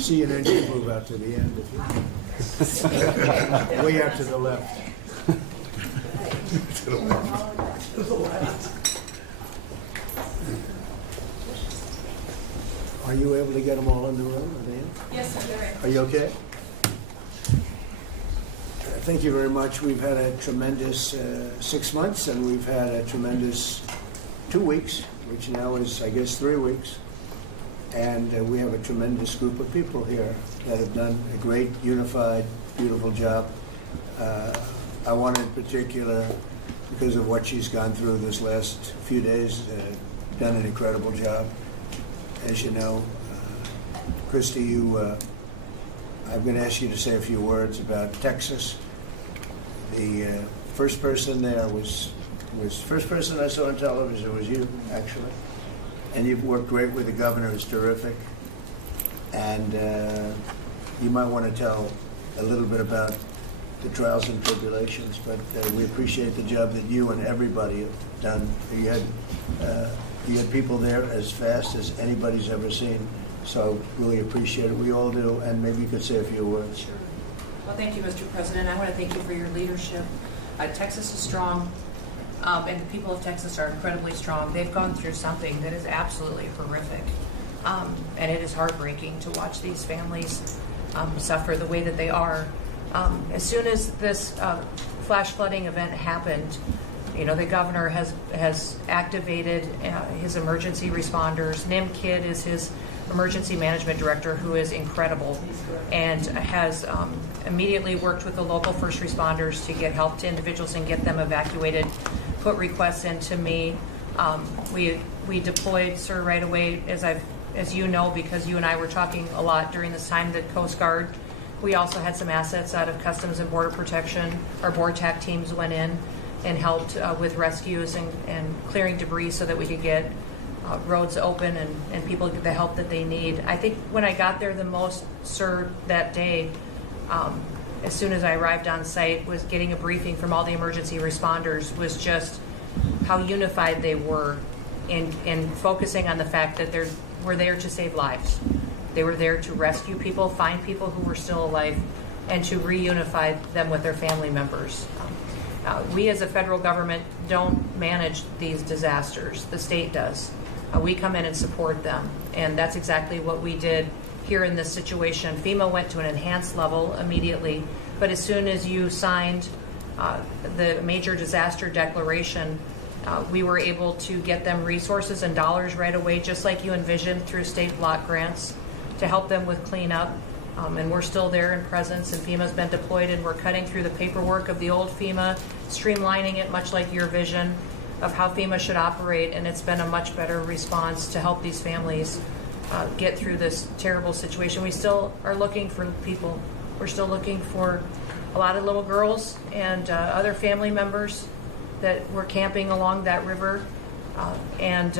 See, and then you move out to the end. If you way out to the left. Are you able to get them all in the room? Are they in? Yes, sir. Are you okay? Thank you very much. We've had a tremendous 6 months, and we've had a tremendous 2 weeks, which now is, I guess, 3 weeks. And we have a tremendous group of people here that have done a great, unified, beautiful job. I want in particular, because of what she's gone through this last few days, done an incredible job. As you know, Christy, I'm going to ask you to say a few words about Texas. The first person there was first person I saw on television was you, actually. And you've worked great with the governor, who's terrific. And you might want to tell a little bit about the trials and tribulations, but we appreciate the job that you and everybody have done. You had people there as fast as anybody's ever seen, so really appreciate it. We all do, and maybe you could say a few words. Sure. Well, thank you, Mr. President. I want to thank you for your leadership. Texas is strong, and the people of Texas are incredibly strong. They've gone through something that is absolutely horrific, and it is heartbreaking to watch these families suffer the way that they are. As soon as this flash flooding event happened, you know, the governor has activated his emergency responders. Nim Kidd is his emergency management director, who is incredible, and has immediately worked with the local first responders to get help to individuals and get them evacuated, put requests into me. We deployed, sir, right away, as you know, because you and I were talking a lot during this time, the Coast Guard. We also had some assets out of Customs and Border Protection. Our board TAC teams went in and helped with rescues and clearing debris so that we could get roads open and people get the help that they need. I think when I got there the most, sir, that day, as soon as I arrived on site, was getting a briefing from all the emergency responders, was just how unified they were in focusing on the fact that we're there to save lives. They were there to rescue people, find people who were still alive, and to reunify them with their family members. We as a federal government don't manage these disasters. The state does. We come in and support them, and that's exactly what we did here in this situation. FEMA went to an enhanced level immediately, but as soon as you signed the major disaster declaration, we were able to get them resources and dollars right away, just like you envisioned, through state block grants to help them with cleanup. And we're still there in presence, and FEMA's been deployed, and we're cutting through the paperwork of the old FEMA, streamlining it much like your vision of how FEMA should operate, and it's been a much better response to help these families get through this terrible situation. We still are looking for people. We're still looking for a lot of little girls and other family members that were camping along that river, and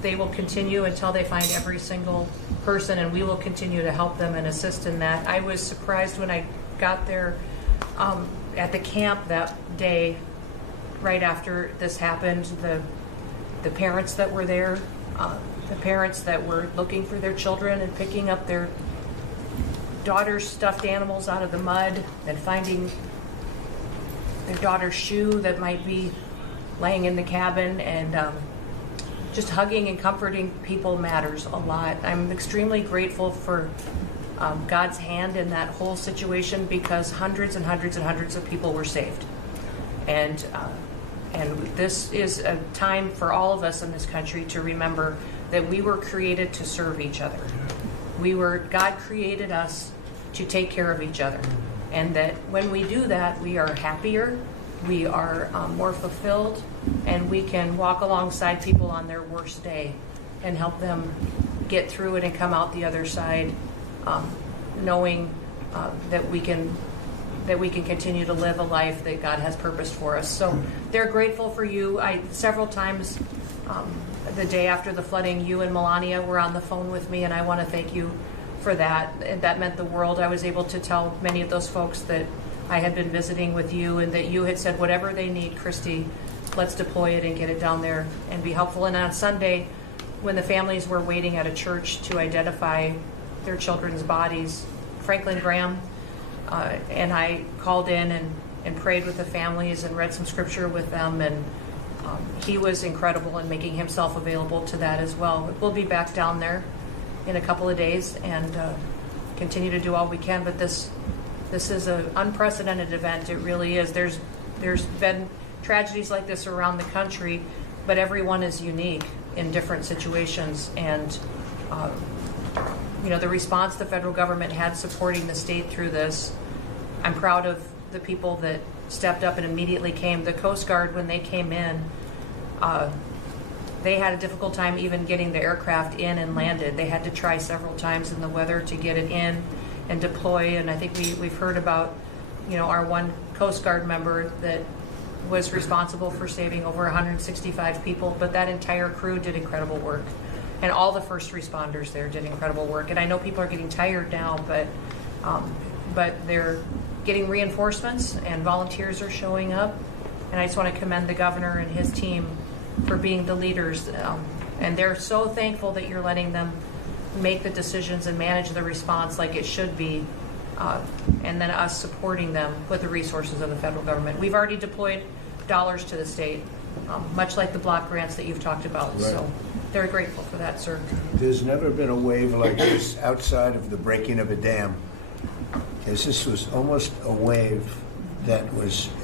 they will continue until they find every single person, and we will continue to help them and assist in that. I was surprised when I got there at the camp that day, right after this happened, the parents that were there, the parents that were looking for their children and picking up their daughter's stuffed animals out of the mud and finding their daughter's shoe that might be laying in the cabin, and just hugging and comforting people matters a lot. I'm extremely grateful for God's hand in that whole situation, because hundreds and hundreds and hundreds of people were saved. And this is a time for all of us in this country to remember that we were created to serve each other. God created us to take care of each other. And that when we do that, we are happier, we are more fulfilled, and we can walk alongside people on their worst day and help them get through it and come out the other side, knowing that we can continue to live a life that God has purposed for us. So they're grateful for you. Several times the day after the flooding, you and Melania were on the phone with me, and I want to thank you for that. That meant the world. I was able to tell many of those folks that I had been visiting with you, and that you had said, whatever they need, Christy, let's deploy it and get it down there and be helpful. And on Sunday, when the families were waiting at a church to identify their children's bodies. Franklin Graham and I called in and prayed with the families and read some scripture with them, and he was incredible in making himself available to that as well. We'll be back down there in a couple of days and continue to do all we can, but this is an unprecedented event. It really is. There's been tragedies like this around the country, but everyone is unique in different situations, and the response the federal government had supporting the state through this, I'm proud of the people that stepped up and immediately came. The Coast Guard, when they came in, they had a difficult time even getting the aircraft in and landed. They had to try several times in the weather to get it in and deploy, and I think we've heard about, our one Coast Guard member that was responsible for saving over 165 people, but that entire crew did incredible work. And all the first responders there did incredible work. And I know people are getting tired now, but they're getting reinforcements and volunteers are showing up. And I just want to commend the governor and his team for being the leaders. And they're so thankful that you're letting them make the decisions and manage the response like it should be. And then us supporting them with the resources of the federal government. We've already deployed dollars to the state, much like the block grants that you've talked about. Right. So they're grateful for that, sir. There's never been a wave like this outside of the breaking of a dam. Because this was almost a wave that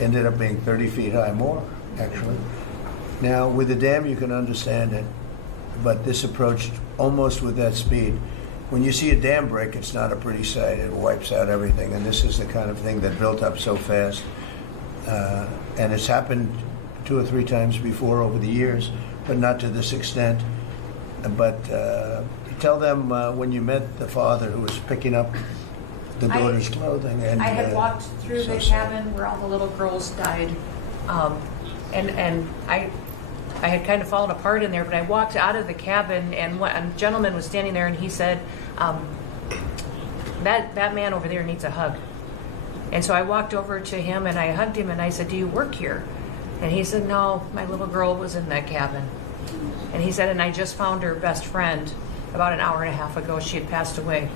ended up being 30 feet high, more actually. Now with the dam you can understand it, but this approached almost with that speed. When you see a dam break, it's not a pretty sight. It wipes out everything, and this is the kind of thing that built up so fast. And it's happened 2 or 3 times before over the years, but not to this extent. But tell them when you met the father who was picking up the daughter's clothing. And I had walked through so the sad. cabin where all the little girls died, and I had kind of fallen apart in there, but I walked out of the cabin, and a gentleman was standing there, and he said, that man over there needs a hug. And so I walked over to him, and I hugged him, and I said, do you work here? And he said, no, my little girl was in that cabin. And he said, and I just found her best friend about an hour and a half ago. She had passed away.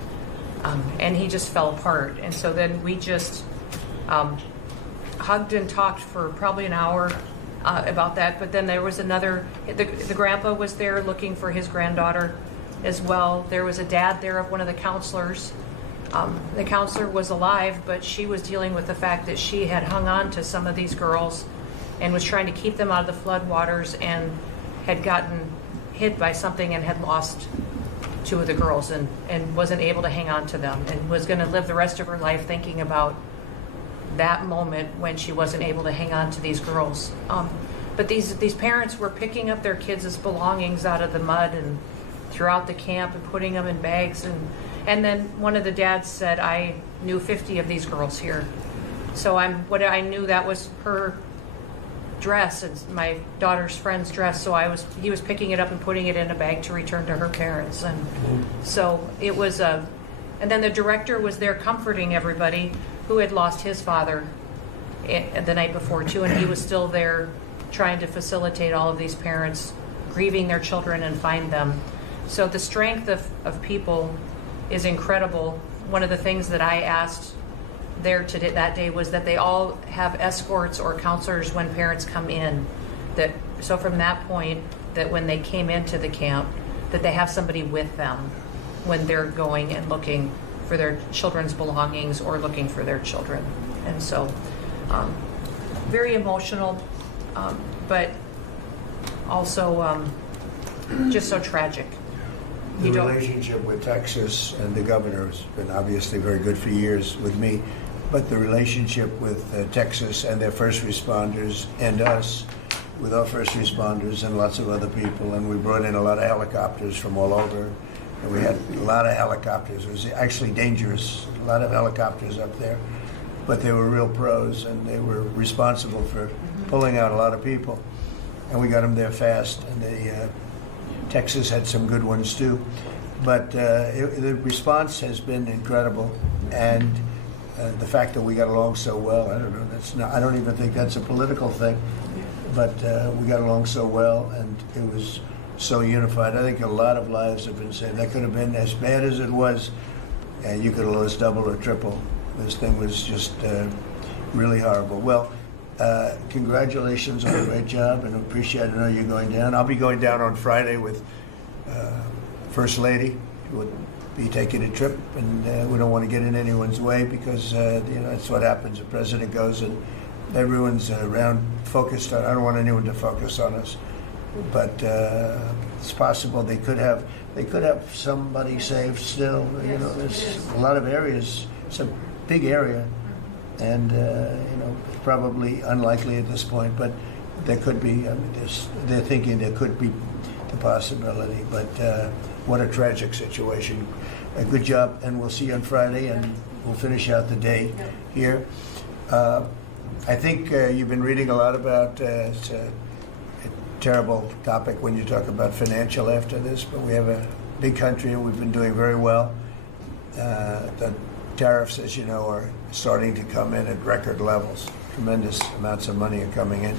And he just fell apart. And so then we just hugged and talked for probably an hour about that. But then there was the grandpa was there looking for his granddaughter as well. There was a dad there of one of the counselors. The counselor was alive, but she was dealing with the fact that she had hung on to some of these girls and was trying to keep them out of the floodwaters, and had gotten hit by something and had lost 2 of the girls and wasn't able to hang on to them, and was going to live the rest of her life thinking about that moment when she wasn't able to hang on to these girls. But these parents were picking up their kids' belongings out of the mud and throughout the camp and putting them in bags. And then one of the dads said, I knew 50 of these girls here. So I knew that was her dress and my daughter's friend's dress. So he was picking it up and putting it in a bag to return to her parents. And so it was and then the director was there comforting everybody who had lost his father the night before too. And he was still there trying to facilitate all of these parents grieving their children and find them. So the strength of people is incredible. One of the things that I asked there that day was that they all have escorts or counselors when parents come in. So from that point, that when they came into the camp, that they have somebody with them when they're going and looking for their children's belongings or looking for their children. And so very emotional, but also just so tragic. The relationship with Texas and the governor has been obviously very good for years with me, but the relationship with Texas and their first responders and us with our first responders and lots of other people, and we brought in a lot of helicopters from all over, and we had a lot of helicopters. It was actually dangerous, a lot of helicopters up there, but they were real pros, and they were responsible for pulling out a lot of people, and we got them there fast, and Texas had some good ones too, but the response has been incredible, and the fact that we got along so well, I don't know, I don't even think that's a political thing, but we got along so well, and it was so unified. I think a lot of lives have been saved. That could have been as bad as it was. and you could have lost double or triple. This thing was just really horrible. Well, congratulations on a great job, and I appreciate it. I know you're going down. I'll be going down on Friday with First Lady. We'll be taking a trip, and we don't want to get in anyone's way because that's what happens. The president goes and everyone's around focused on. I don't want anyone to focus on us, but it's possible they could have somebody saved still. There's a lot of areas. It's a big area, and probably unlikely at this point, but there could be. I mean, they're thinking there could be the possibility, but what a tragic situation. A good job, and we'll see you on Friday, and we'll finish out the day here. I think you've been reading a lot about it's a terrible topic when you talk about financial after this, but we have a big country and we've been doing very well. The tariffs, as you know, are starting to come in at record levels. Tremendous amounts of money are coming in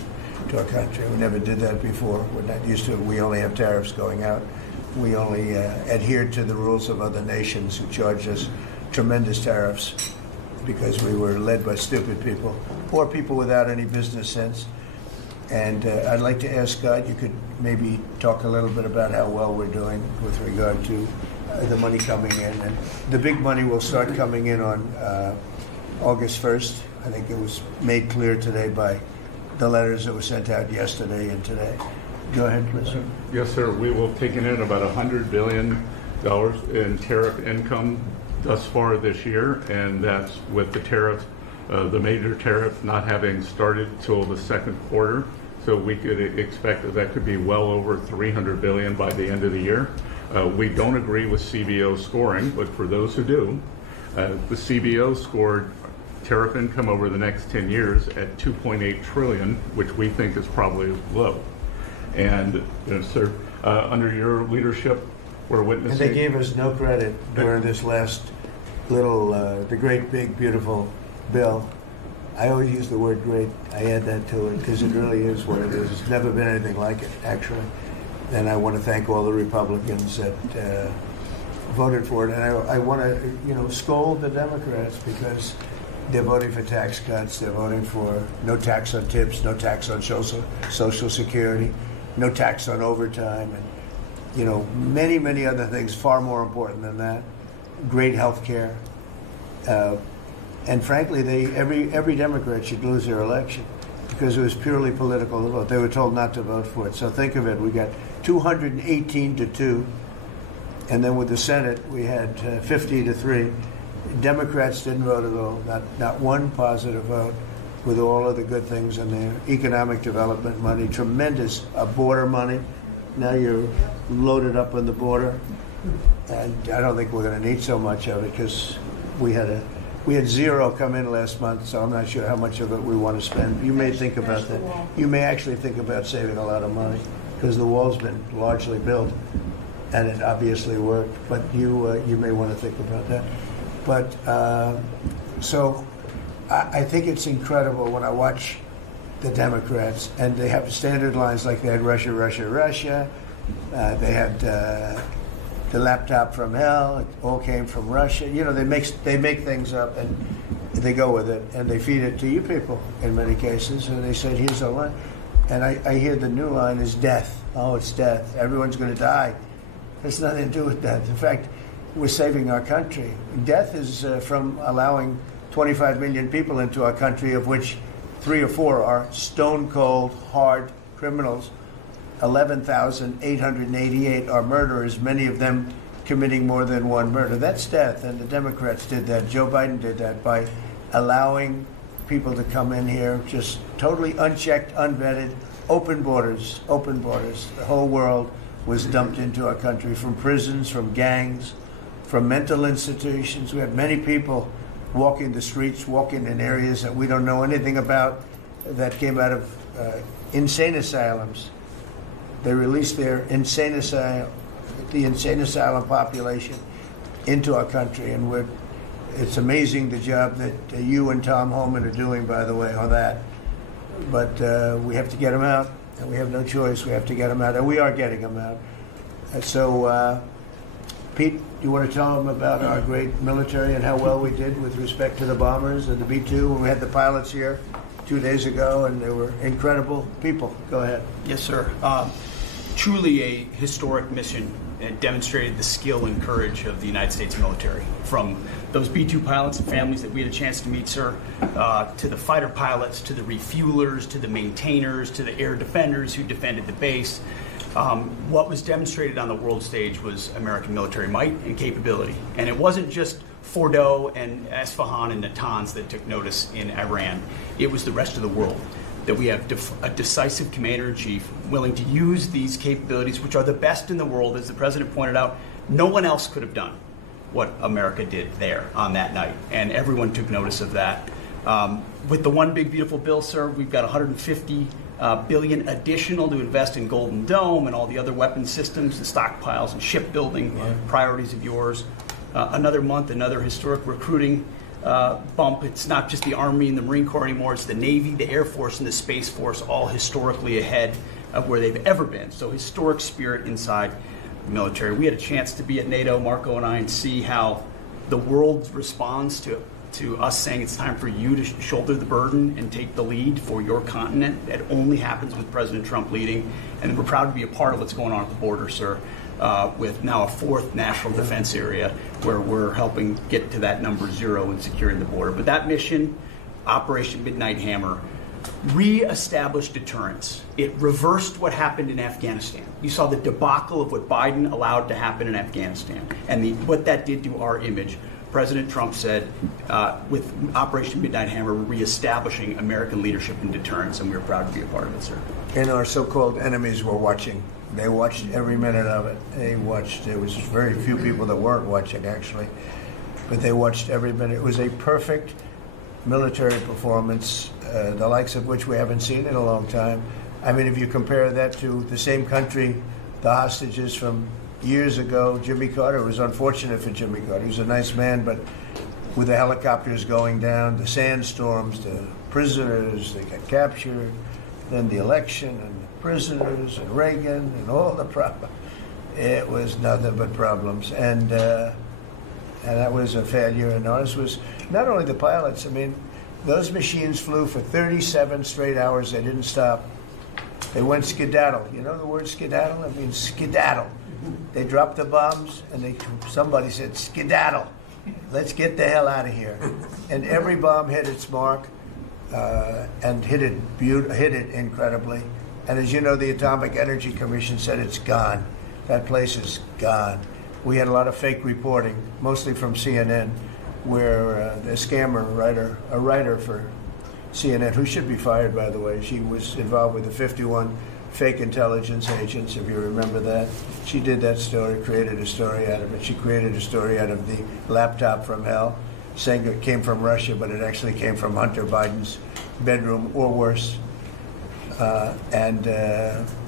to our country. We never did that before. We're not used to it. We only have tariffs going out. We only adhered to the rules of other nations who charged us tremendous tariffs because we were led by stupid people or people without any business sense. And I'd like to ask Scott, you could maybe talk a little bit about how well we're doing with regard to the money coming in. And the big money will start coming in on August 1st. I think it was made clear today by the letters that were sent out yesterday and today. Go ahead, please. Yes, sir. We will have taken in about $100 billion in tariff income thus far this year, and that's with the tariff, the major tariff not having started till the second quarter. So we could expect that could be well over $300 billion by the end of the year. We don't agree with CBO scoring, but for those who do, the CBO scored tariff income over the next 10 years at $2.8 trillion, which we think is probably low. And sir, under your leadership, we're witnessing. And they gave us no credit during this last little, the great, big, beautiful bill. I always use the word great. I add that to it because it really is what it is. It's never been anything like it, actually. And I want to thank all the Republicans that voted for it. And I want to, scold the Democrats because they're voting for tax cuts. They're voting for no tax on tips, no tax on Social Security, no tax on overtime, and many, many other things far more important than that. Great health care. And frankly, every Democrat should lose their election because it was purely political to vote. They were told not to vote for it. So think of it. We got 218-2. And then with the Senate, we had 50-3. Democrats didn't vote at all. Not one positive vote with all of the good things in there. Economic development money, tremendous border money. Now you're loaded up on the border. And I don't think we're going to need so much of it because we had zero come in last month, so I'm not sure how much of it we want to spend. You may think about that. You may actually think about saving a lot of money because the wall's been largely built and it obviously worked, but you may want to think about that. But so I think it's incredible when I watch the Democrats and they have standard lines like they had Russia, Russia, Russia. They had the laptop from hell. It all came from Russia. They make things up and they go with it and they feed it to you people in many cases. And they said, here's the line. And I hear the new line is death. Oh, it's death. Everyone's going to die. There's nothing to do with death. In fact, we're saving our country. Death is from allowing 25 million people into our country, of which 3 or 4 are stone cold, hard criminals. 11,888 are murderers, many of them committing more than one murder. That's death, and the Democrats did that. Joe Biden did that by allowing people to come in here just totally unchecked, unvetted, open borders, open borders. The whole world was dumped into our country from prisons, from gangs, from mental institutions. We have many people walking the streets, walking in areas that we don't know anything about that came out of insane asylums. They released the insane asylum population into our country, and it's amazing the job that you and Tom Homan are doing, by the way, on that. But we have to get them out, and we have no choice. We have to get them out, and we are getting them out. And so Pete, you want to tell them about our great military and how well we did with respect to the bombers and the B-2 when we had the pilots here 2 days ago, and they were incredible people. Go ahead. Yes, sir. Truly a historic mission. It demonstrated the skill and courage of the United States military. From those B-2 pilots and families that we had a chance to meet, sir, to the fighter pilots, to the refuelers, to the maintainers, to the air defenders who defended the base. What was demonstrated on the world stage was American military might and capability. And it wasn't just Fordo and Esfahan and Natanz that took notice in Iran. It was the rest of the world. That we have a decisive commander-in-chief willing to use these capabilities, which are the best in the world. As the president pointed out, no one else could have done what America did there on that night, and everyone took notice of that. With the One Big Beautiful Bill, sir, we've got $150 billion additional to invest in Golden Dome and all the other weapons systems, the stockpiles and shipbuilding priorities of yours. Another month, another historic recruiting bump. It's not just the Army and the Marine Corps anymore, it's the Navy, the Air Force, and the Space Force, all historically ahead of where they've ever been. So historic spirit inside the military. We had a chance to be at NATO, Marco and I, and see how the world responds to us saying it's time for you to shoulder the burden and take the lead for your continent. That only happens with President Trump leading, and we're proud to be a part of what's going on at the border, sir. With now a fourth national defense area where we're helping get to that number 0 and securing the border. But that mission, Operation Midnight Hammer, re-established deterrence. It reversed what happened in Afghanistan. You saw the debacle of what Biden allowed to happen in Afghanistan and what that did to our image. President Trump said, with Operation Midnight Hammer, we're reestablishing American leadership and deterrence, and we're proud to be a part of it, sir. And our so-called enemies were watching. They watched every minute of it. They watched. There was very few people that weren't watching, actually, but they watched every minute. It was a perfect military performance, the likes of which we haven't seen in a long time. I mean, if you compare that to the same country, the hostages from years ago, Jimmy Carter, it was unfortunate for Jimmy Carter. He was a nice man, but with the helicopters going down, the sandstorms, the prisoners that got captured, then the election and the prisoners and Reagan and all the problems. It was nothing but problems. And that was a failure. And ours was not only the pilots. I mean, those machines flew for 37 straight hours. They didn't stop. They went skedaddle. You know the word skedaddle? It means skedaddle. They dropped the bombs, and somebody said, skedaddle. Let's get the hell out of here. And every bomb hit its mark and hit it incredibly. And as you know, the Atomic Energy Commission said it's gone. That place is gone. We had a lot of fake reporting, mostly from CNN, where the scammer writer, a writer for CNN, who should be fired, by the way, she was involved with the 51 fake intelligence agents, if you remember that. She did that story, created a story out of it. She created a story out of the laptop from hell, saying it came from Russia, but it actually came from Hunter Biden's bedroom, or worse.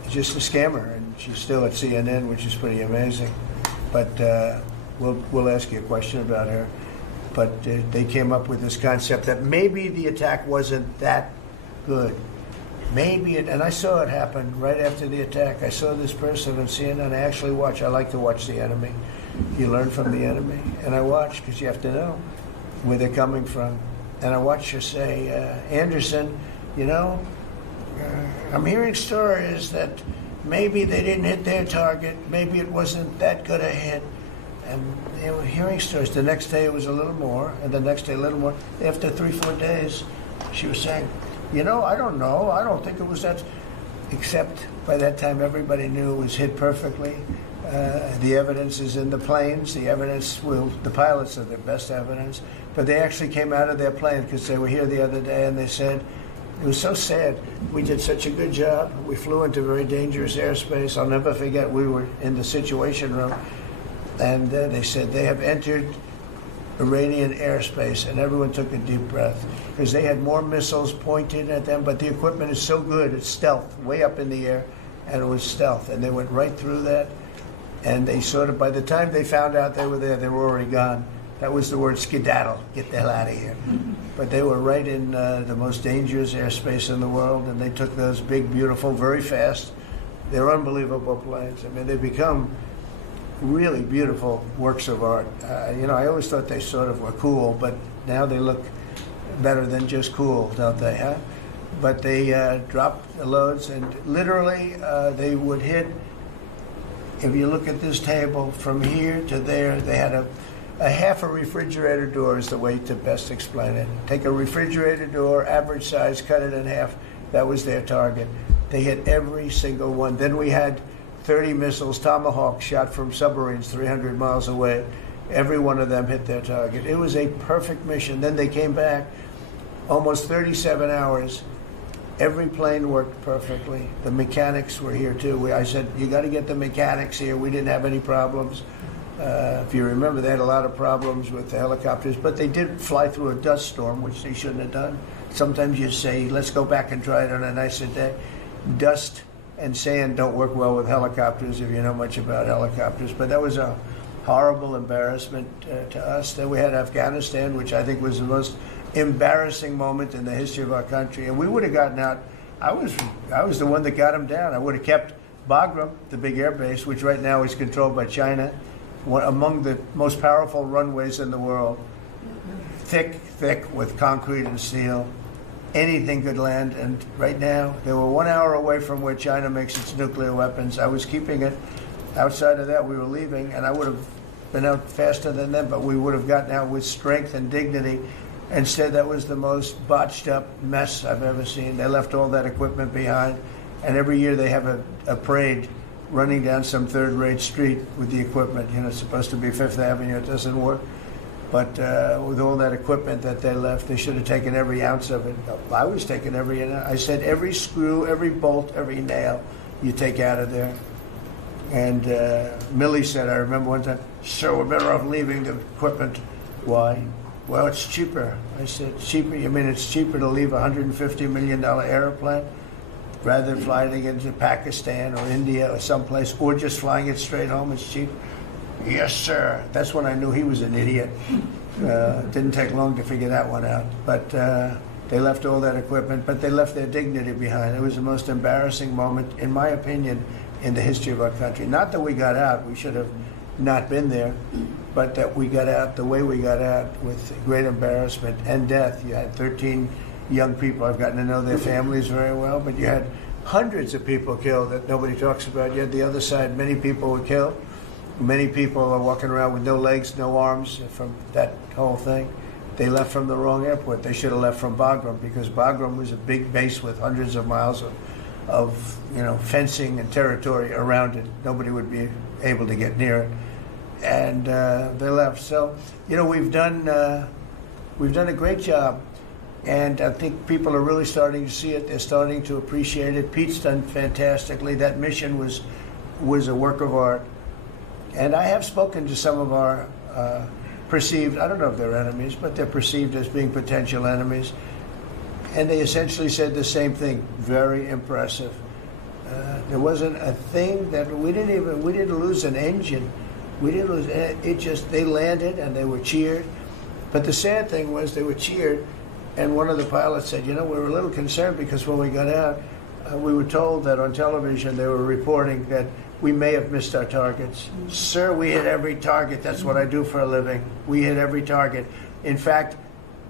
Just a scammer, and she's still at CNN, which is pretty amazing. But we'll ask you a question about her. But they came up with this concept that maybe the attack wasn't that good. Maybe it, and I saw it happen right after the attack. I saw this person on CNN. I like to watch the enemy. You learn from the enemy. And I watch because you have to know where they're coming from. And I watched her say, Anderson, you know, I'm hearing stories that maybe they didn't hit their target. Maybe it wasn't that good a hit. And they were hearing stories. The next day it was a little more, and the next day a little more. After 3-4 days, she was saying, you know, I don't know. I don't think it was that. Except by that time, everybody knew it was hit perfectly. The evidence is in the planes. The pilots are the best evidence. But they actually came out of their plane because they were here the other day, and they said, it was so sad. We did such a good job. We flew into very dangerous airspace. I'll never forget, we were in the Situation Room, and they said they have entered Iranian airspace, and everyone took a deep breath because they had more missiles pointed at them, but the equipment is so good, it's stealth, way up in the air, and it was stealth, and they went right through that, and they sort of, by the time they found out they were there, they were already gone. That was the word skedaddle, get the hell out of here. But they were right in the most dangerous airspace in the world, and they took those big, beautiful, very fast, they're unbelievable planes. I mean, they become really beautiful works of art. I always thought they sort of were cool, but now they look better than just cool, don't they, huh? But they dropped the loads, and literally they would hit, if you look at this table, from here to there, they had a half a refrigerator door is the way to best explain it. Take a refrigerator door, average size, cut it in half. That was their target. They hit every single one. Then we had 30 missiles, Tomahawk, shot from submarines 300 miles away. Every one of them hit their target. It was a perfect mission. Then they came back, almost 37 hours. Every plane worked perfectly. The mechanics were here too. I said, you got to get the mechanics here. We didn't have any problems. If you remember, they had a lot of problems with the helicopters, but they did fly through a dust storm, which they shouldn't have done. Sometimes you say, let's go back and try it on a nicer day. Dust and sand don't work well with helicopters if you know much about helicopters, but that was a horrible embarrassment to us. Then we had Afghanistan, which I think was the most embarrassing moment in the history of our country, and we would have gotten out. I was the one that got them down. I would have kept Bagram, the big air base, which right now is controlled by China, one among the most powerful runways in the world, thick with concrete and steel. Anything could land, and right now they were 1 hour away from where China makes its nuclear weapons. I was keeping it. Outside of that, we were leaving, and I would have been out faster than them, but we would have gotten out with strength and dignity. Instead, that was the most botched up mess I've ever seen. They left all that equipment behind, and every year they have a parade running down some third-rate street with the equipment. It's supposed to be Fifth Avenue. It doesn't work. But with all that equipment that they left, they should have taken every ounce of it. I was taking every ounce. I said every screw, every bolt, every nail you take out of there. And Millie said, I remember one time, sir, we're better off leaving the equipment. Why? Well, it's cheaper. I said, cheaper? You mean it's cheaper to leave a $150 million airplane rather than flying it into Pakistan or India or someplace, or just flying it straight home? It's cheap. Yes, sir. That's when I knew he was an idiot. Didn't take long to figure that one out. But they left all that equipment, but they left their dignity behind. It was the most embarrassing moment, in my opinion, in the history of our country. Not that we got out. We should have not been there, but that we got out the way we got out, with great embarrassment and death. You had 13 young people. I've gotten to know their families very well, but you had hundreds of people killed that nobody talks about. You had the other side. Many people were killed. Many people are walking around with no legs, no arms from that whole thing. They left from the wrong airport. They should have left from Bagram, because Bagram was a big base with hundreds of miles of fencing and territory around it. Nobody would be able to get near it. And they left. So, we've done a great job. And I think people are really starting to see it. They're starting to appreciate it. Pete's done fantastically. That mission was a work of art. And I have spoken to some of our perceived, I don't know if they're enemies, but they're perceived as being potential enemies. And they essentially said the same thing. Very impressive. There wasn't a thing that we didn't lose an engine. We didn't lose it. They landed and they were cheered. But the sad thing was they were cheered, and one of the pilots said, we were a little concerned because when we got out, we were told that on television they were reporting that we may have missed our targets. Sir, we hit every target. That's what I do for a living. We hit every target. In fact,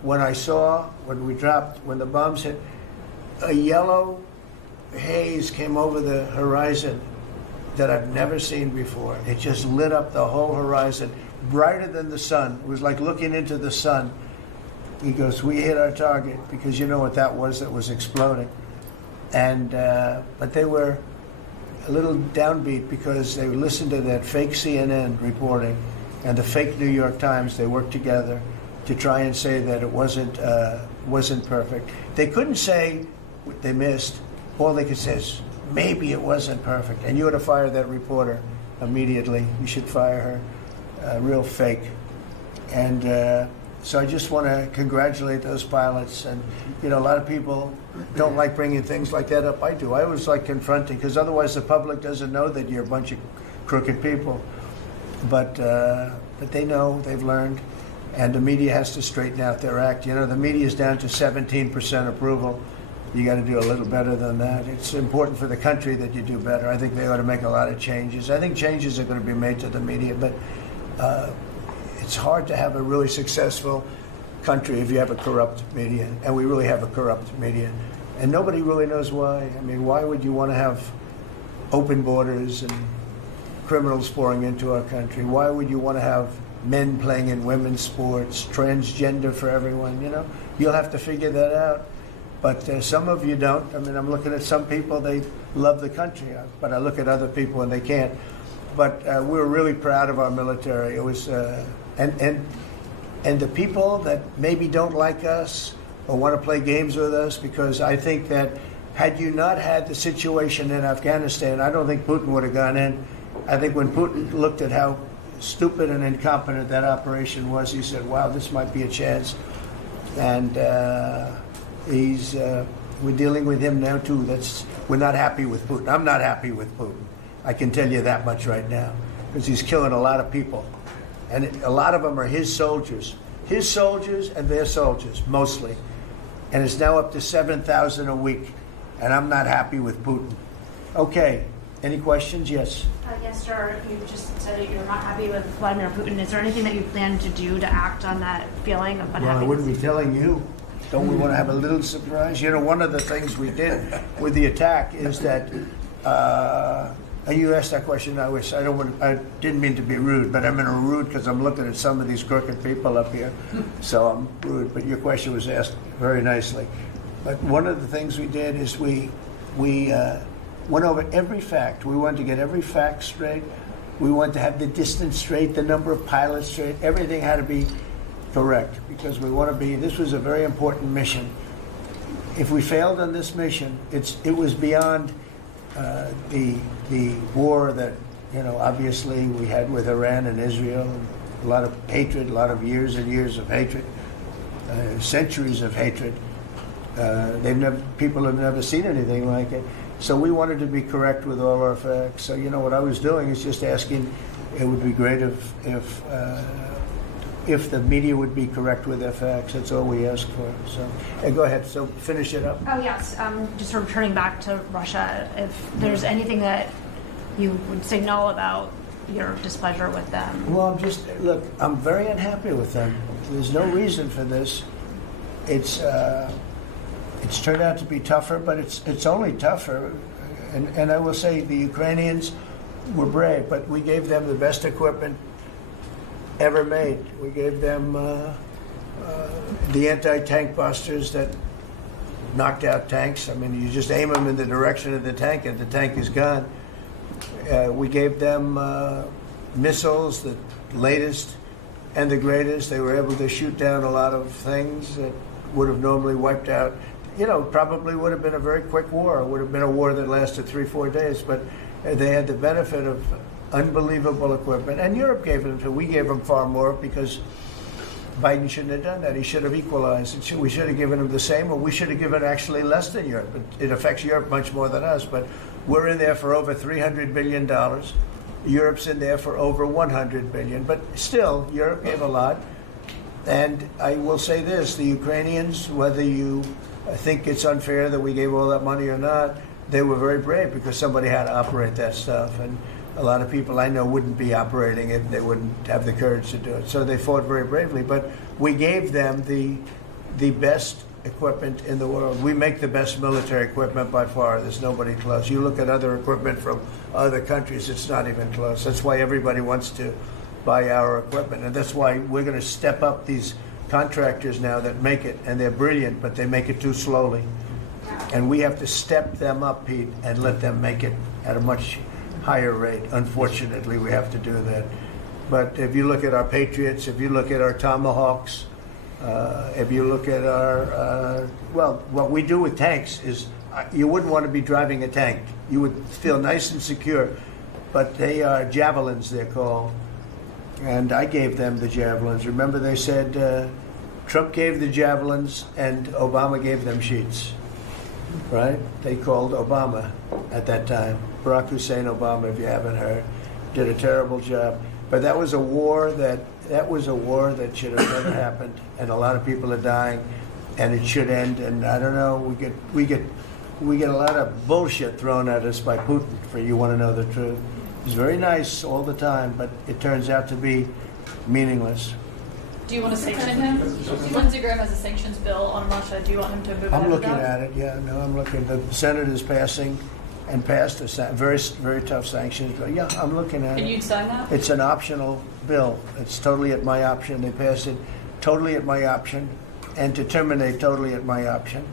when the bombs hit, a yellow haze came over the horizon that I've never seen before. It just lit up the whole horizon, brighter than the sun. It was like looking into the sun. He goes, we hit our target, because you know what that was exploding. And but they were a little downbeat because they listened to that fake CNN reporting and the fake New York Times. They worked together to try and say that it wasn't perfect. They couldn't say they missed. All they could say is, maybe it wasn't perfect. And you ought to fire that reporter immediately. You should fire her. Real fake. And so I just want to congratulate those pilots. And, a lot of people don't like bringing things like that up. I do. I always like confronting, because otherwise the public doesn't know that you're a bunch of crooked people. But they know, they've learned, and the media has to straighten out their act. The media is down to 17% approval. You got to do a little better than that. It's important for the country that you do better. I think they ought to make a lot of changes. I think changes are going to be made to the media, but it's hard to have a really successful country if you have a corrupt media, and we really have a corrupt media. And nobody really knows why. I mean, why would you want to have open borders and criminals pouring into our country? Why would you want to have men playing in women's sports, transgender for everyone? You know, you'll have to figure that out. But some of you don't. I mean, I'm looking at some people, they love the country, but I look at other people and they can't. But we're really proud of our military. It was, and the people that maybe don't like us or want to play games with us, because I think that had you not had the situation in Afghanistan, I don't think Putin would have gone in. I think when Putin looked at how stupid and incompetent that operation was, he said, wow, this might be a chance. And we're dealing with him now too. We're not happy with Putin. I'm not happy with Putin. I can tell you that much right now, because he's killing a lot of people. And a lot of them are his soldiers and their soldiers, mostly. And it's now up to 7,000 a week. And I'm not happy with Putin. Okay, any questions? Yes. Yes, sir. You just said that you're not happy with Vladimir Putin. Is there anything that you plan to do to act on that feeling of unhappiness? Well, I wouldn't be telling you. Don't we want to have a little surprise? You know, one of the things we did with the attack is that, and you asked that question, I didn't mean to be rude, but I'm in a rude because I'm looking at some of these crooked people up here, so I'm rude, but your question was asked very nicely. But one of the things we did is we went over every fact. We wanted to get every fact straight. We wanted to have the distance straight, the number of pilots straight. Everything had to be correct, because we want to be, this was a very important mission. If we failed on this mission, it was beyond the war that, you know, obviously we had with Iran and Israel, and a lot of hatred, a lot of years and years of hatred, centuries of hatred. People have never seen anything like it. So we wanted to be correct with all our facts. So, you know, what I was doing is just asking, it would be great if the media would be correct with their facts. That's all we ask for. So, go ahead. So finish it up. Oh, yes. Just returning back to Russia, if there's anything that you would signal about your displeasure with them. Well, I'm very unhappy with them. There's no reason for this. It's turned out to be tougher, but it's only tougher. And I will say the Ukrainians were brave, but we gave them the best equipment ever made. We gave them the anti-tank busters that knocked out tanks. I mean, you just aim them in the direction of the tank and the tank is gone. We gave them missiles, the latest and the greatest. They were able to shoot down a lot of things that would have normally wiped out. You know, probably would have been a very quick war. It would have been a war that lasted 3-4 days, but they had the benefit of unbelievable equipment. And Europe gave them to. We gave them far more, because Biden shouldn't have done that. He should have equalized. We should have given them the same, or we should have given actually less than Europe. It affects Europe much more than us, but we're in there for over $300 billion. Europe's in there for over $100 billion, but still, Europe gave a lot. And I will say this, the Ukrainians, whether you think it's unfair that we gave all that money or not, they were very brave, because somebody had to operate that stuff. And a lot of people I know wouldn't be operating it. They wouldn't have the courage to do it. So they fought very bravely. But we gave them the best equipment in the world. We make the best military equipment by far. There's nobody close. You look at other equipment from other countries, it's not even close. That's why everybody wants to buy our equipment. And that's why we're going to step up these contractors now that make it. And they're brilliant, but they make it too slowly. And we have to step them up, Pete, and let them make it at a much higher rate. Unfortunately, we have to do that. But if you look at our Patriots, if you look at our Tomahawks, if you look at our, what we do with tanks is, you wouldn't want to be driving a tank. You would feel nice and secure. But they are javelins, they're called. And I gave them the javelins. Remember, they said Trump gave the javelins and Obama gave them sheets, right? They called Obama at that time. Barack Hussein Obama, if you haven't heard, did a terrible job. But that was a war that should have never happened, and a lot of people are dying. and it should end. And I don't know, we get a lot of bullshit thrown at us by Putin. For you want to know the truth, he's very nice all the time, but it turns out to be meaningless. Do you want to sanction him? Lindsey Graham has a sanctions bill on Russia. Do you want him to move ahead I'm with looking that? at it. Yeah, no, I'm looking. The Senate is passing and passed very tough sanctions. But yeah, I'm looking at And it. you'd sign that? It's an optional bill. It's totally at my option. They passed it totally at my option, and to terminate totally at my option.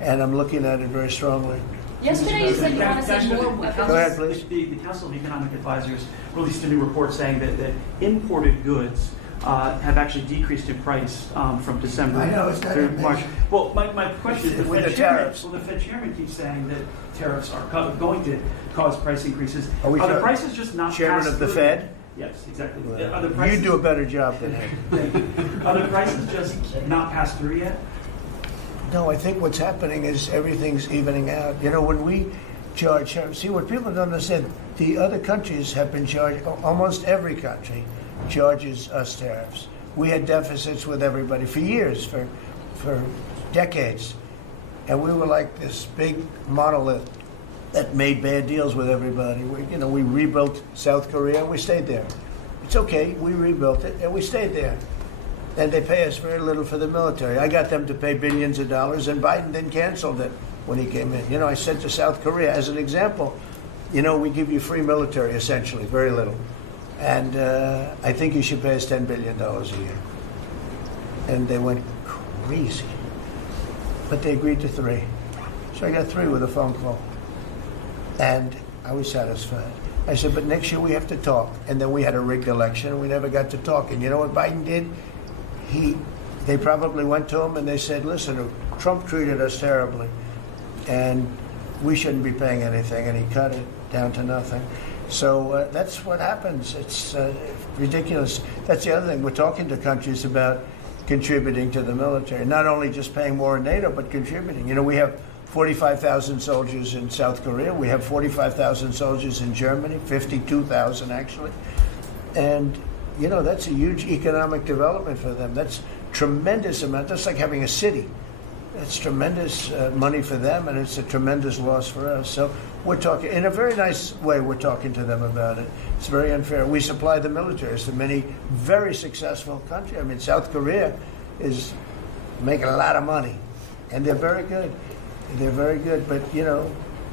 And I'm looking at it very strongly. Yesterday you said you want to see more weapons. Go ahead, please. The Council of Economic Advisors released a new report saying that imported goods have actually decreased in price from December I know, it's not through amazing. March. Well, my question is, With the tariffs. the Fed chairman keeps saying that tariffs are going to cause price increases. Are we Are the talking- prices just not Chairman passed of the through? Fed? Yes, exactly. Well, Are the you prices, do a better job than him. are the prices just not passed through yet? No, I think what's happening is everything's evening out. You know, when we charge, see, what people don't understand, the other countries have been charged, almost every country charges us tariffs. We had deficits with everybody for years, for decades. And we were like this big monolith that made bad deals with everybody. We rebuilt South Korea and we stayed there. It's okay, we rebuilt it and we stayed there. And they pay us very little for the military. I got them to pay billions of dollars, and Biden then canceled it when he came in. I said to South Korea, as an example, we give you free military, essentially, very little. And I think you should pay us $10 billion a year. And they went crazy. But they agreed to 3. So I got 3 with a phone call. And I was satisfied. I said, but next year we have to talk. And then we had a rigged election, and we never got to talk. And you know what Biden did? They probably went to him and they said, listen, Trump treated us terribly, and we shouldn't be paying anything. And he cut it down to nothing. So that's what happens. It's ridiculous. That's the other thing. We're talking to countries about contributing to the military, not only just paying more in NATO, but contributing. We have 45,000 soldiers in South Korea. We have 45,000 soldiers in Germany, 52,000 actually. And, that's a huge economic development for them. That's tremendous amount. That's like having a city. It's tremendous money for them, and it's a tremendous loss for us. So we're talking, in a very nice way, we're talking to them about it. It's very unfair. We supply the militaries to many very successful countries. I mean, South Korea is making a lot of money, and they're very good. They're very good, but,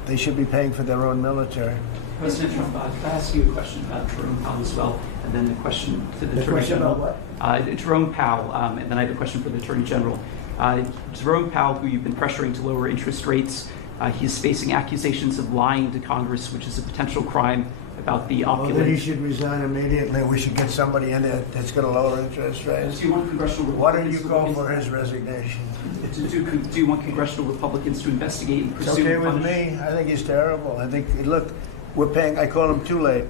they should be paying for their own military. President Trump, can I ask you a question about Jerome Powell as well, and then a question to the Attorney question General? about what? Jerome Powell, and then I have a question for the Attorney General. Jerome Powell, who you've been pressuring to lower interest rates, he's facing accusations of lying to Congress, which is a potential crime about the Well, then he opulent. should resign immediately. We should get somebody in there that's going to lower interest rates. Do you want congressional Why don't you Republicans to call look for into- his resignation? Do you want congressional Republicans to investigate and It's pursue? okay and with punish? me. I think he's terrible. I think, look, we're paying, I call him Too Late.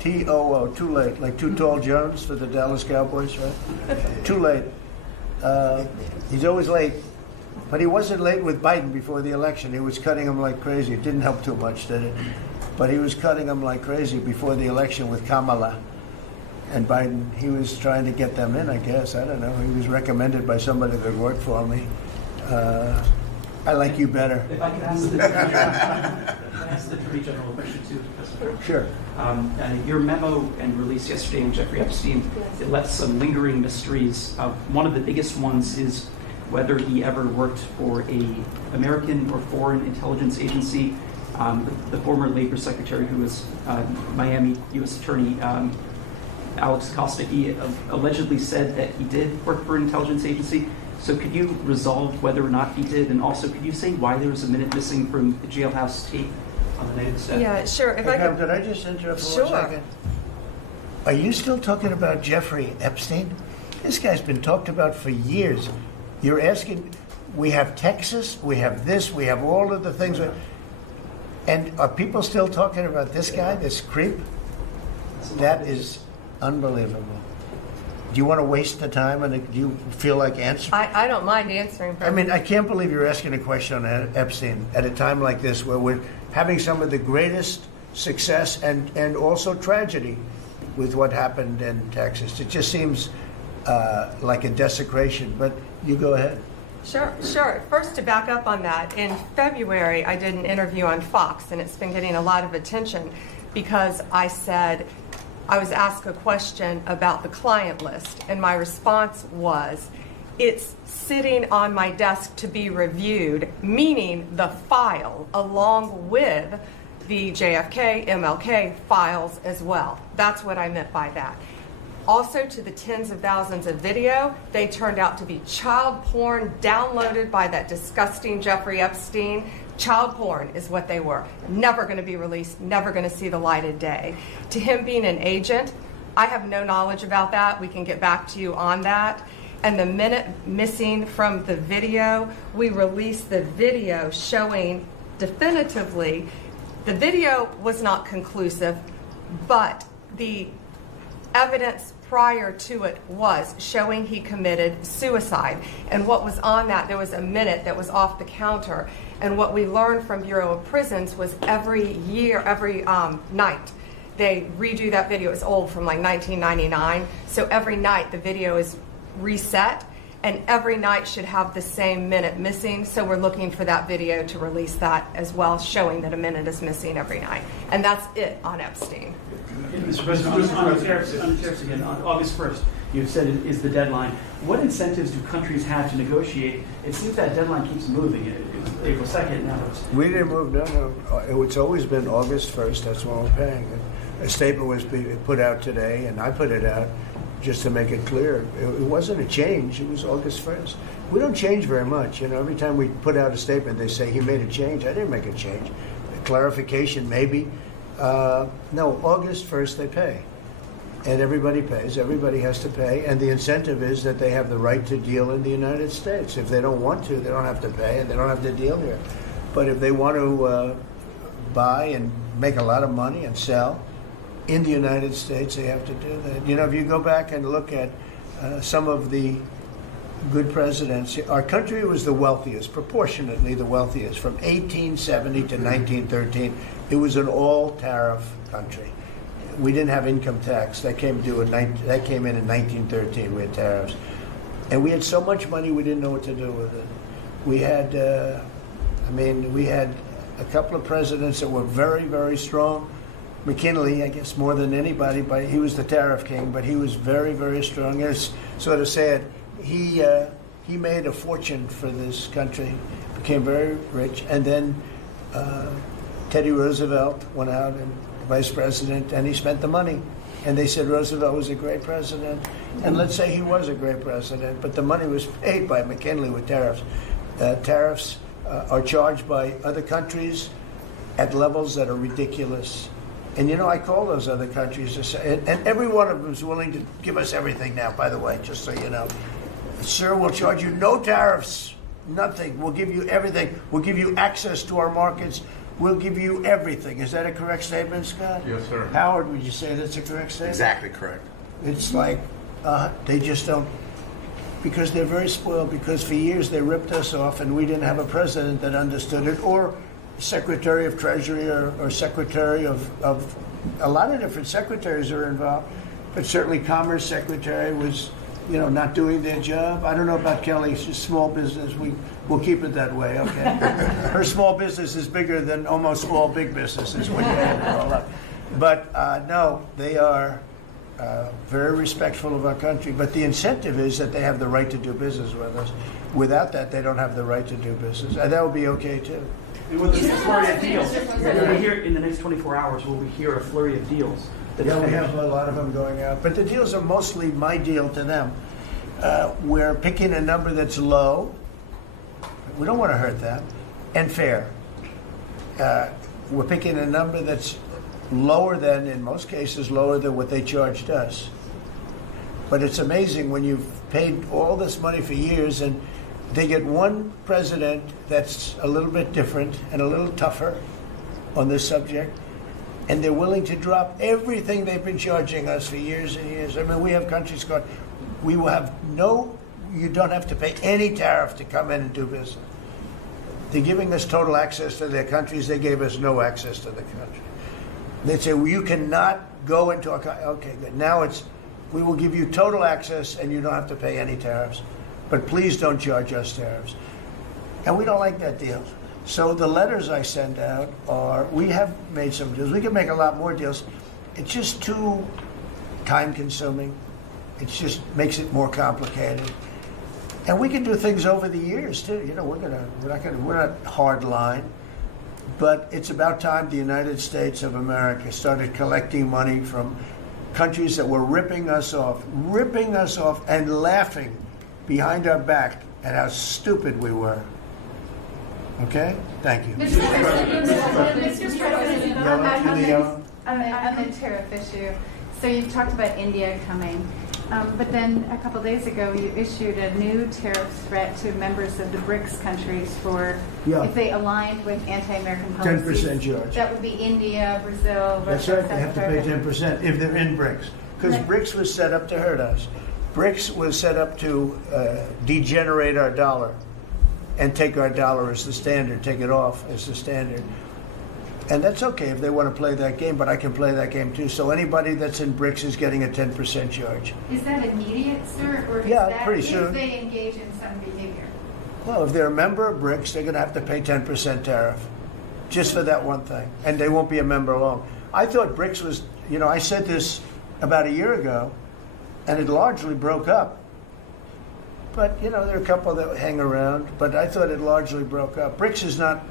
T-O-O, Too Late, like Too Tall Jones for the Dallas Cowboys, right? Too late. He's always late. But he wasn't late with Biden before the election. He was cutting him like crazy. It didn't help too much, did it? But he was cutting him like crazy before the election with Kamala and Biden. He was trying to get them in, I guess. I don't know. He was recommended by somebody that worked for me. I like you better. If I could ask the Attorney General, Attorney General a question too, President. Sure. Your memo and release yesterday on Jeffrey Epstein, it left some lingering mysteries. One of the biggest ones is whether he ever worked for a American or foreign intelligence agency. The former Labor Secretary, who was Miami U.S. Attorney Alex Acosta, he allegedly said that he did work for an intelligence agency. So could you resolve whether or not he did? And also, could you say why there was a minute missing from the jailhouse tape on the night of the staff? Yeah, sure. If Hey, I Pam, could, did I just interrupt for Sure. 1 second? Are you still talking about Jeffrey Epstein? This guy's been talked about for years. You're asking, we have Texas, we have this, we have all of the things. And are people still talking about this guy, this creep? That is unbelievable. Do you want to waste the time, and do you feel like answering? I don't mind answering. I mean, I can't believe you're asking a question on Epstein at a time like this, where we're having some of the greatest success and also tragedy with what happened in Texas. It just seems like a desecration, but you go ahead. Sure. First, to back up on that, in February, I did an interview on Fox, and it's been getting a lot of attention because I said, I was asked a question about the client list, and my response was, it's sitting on my desk to be reviewed, meaning the file, along with the JFK, MLK files as well. That's what I meant by that. Also, to the tens of thousands of video, they turned out to be child porn downloaded by that disgusting Jeffrey Epstein. Child porn is what they were. Never going to be released, never going to see the light of day. To him being an agent, I have no knowledge about that. We can get back to you on that. And the minute missing from the video, we released the video showing definitively the video was not conclusive, but the evidence prior to it was showing he committed suicide. And what was on that, there was a minute that was off the counter. And what we learned from Bureau of Prisons was every night, they redo that video. It's old, from like 1999. So every night the video is reset, and every night should have the same minute missing. So we're looking for that video to release that as well, showing that a minute is missing every night. And that's it on Epstein. Mr. President, on the tariffs again, on August 1st, you've said it is the deadline. What incentives do countries have to negotiate? It seems that deadline keeps moving. It was April 2nd, now it's... We didn't move, no. It's always been August 1st, that's when we're paying. A statement was put out today, and I put it out just to make it clear. It wasn't a change, it was August 1st. We don't change very much. Every time we put out a statement, they say, he made a change. I didn't make a change. A clarification, maybe. No, August 1st they pay. And everybody pays. Everybody has to pay. And the incentive is that they have the right to deal in the United States. If they don't want to, they don't have to pay, and they don't have to deal here. But if they want to buy and make a lot of money and sell in the United States, they have to do that. If you go back and look at some of the good presidents, our country was the wealthiest, proportionately the wealthiest, from 1870 to 1913. It was an all-tariff country. We didn't have income tax. That came in in 1913. We had tariffs. And we had so much money we didn't know what to do with it. We had, we had a couple of presidents that were very, very strong. McKinley, I guess, more than anybody, but he was the tariff king, but he was very, very strong. It's sort of sad. He made a fortune for this country, became very rich, and then Teddy Roosevelt went out and vice president, and he spent the money. And they said Roosevelt was a great president, and let's say he was a great president, but the money was paid by McKinley with tariffs. Tariffs are charged by other countries at levels that are ridiculous. And I call those other countries, and every one of them is willing to give us everything now, by the way, just so you know. Sir, we'll charge you no tariffs, nothing. We'll give you everything. We'll give you access to our markets. We'll give you everything. Is that a correct statement, Scott? Yes, sir. Howard, would you say that's a correct statement? Exactly correct. It's like they just don't, because they're very spoiled, because for years they ripped us off and we didn't have a president that understood it, or Secretary of Treasury or Secretary of a lot of different secretaries are involved, but certainly Commerce Secretary was, not doing their job. I don't know about Kelly. She's small business. We'll keep it that way, okay? Her small business is bigger than almost all big businesses when you add it all up. But no, they are very respectful of our country. But the incentive is that they have the right to do business with us. Without that, they don't have the right to do business. And that would be okay, too. With the flurry of deals, will we hear in the next 24 hours, will we hear a flurry of deals? Yeah, we have a lot of them going out. But the deals are mostly my deal to them. We're picking a number that's low. We don't want to hurt them. And fair. We're picking a number that's lower than, in most cases, lower than what they charged us. But it's amazing when you've paid all this money for years and they get one president that's a little bit different and a little tougher on this subject, and they're willing to drop everything they've been charging us for years and years. We have countries going, we will have you don't have to pay any tariff to come in and do business. They're giving us total access to their countries. They gave us no access to the country. They'd say, well, you cannot go into our country. Okay, good. Now we will give you total access and you don't have to pay any tariffs. but please don't charge us tariffs. And we don't like that deal. So the letters I send out are, we have made some deals. We can make a lot more deals. It's just too time consuming. It just makes it more complicated. And we can do things over the years too. You know, we're not hard line. But it's about time the United States of America started collecting money from countries that were ripping us off and laughing behind our back at how stupid we were. Okay? Thank you. Mr. President, Yellow? On the tariff issue, so you talked about India coming, but then a couple days ago you issued a new tariff threat to members of the BRICS countries for Yeah. if they aligned with anti-American policies. 10% charge. That would be India, Brazil, That's Russia, right, they have to pay 10% if they're in BRICS. Because BRICS was set up to hurt us. BRICS was set up to degenerate our dollar and take our dollar as the standard, take it off as the standard. And that's okay if they want to play that game, but I can play that game too. So anybody that's in BRICS is getting a 10% charge. Is that immediate, sir, or is Yeah, that pretty if soon. they engage in some behavior? Well, if they're a member of BRICS, they're going to have to pay 10% tariff just for that one thing. And they won't be a member long. I thought BRICS was, you know, I said this about a year ago, and it largely broke up. But, you know, there are a couple that hang around, but I thought it largely broke up. BRICS is not,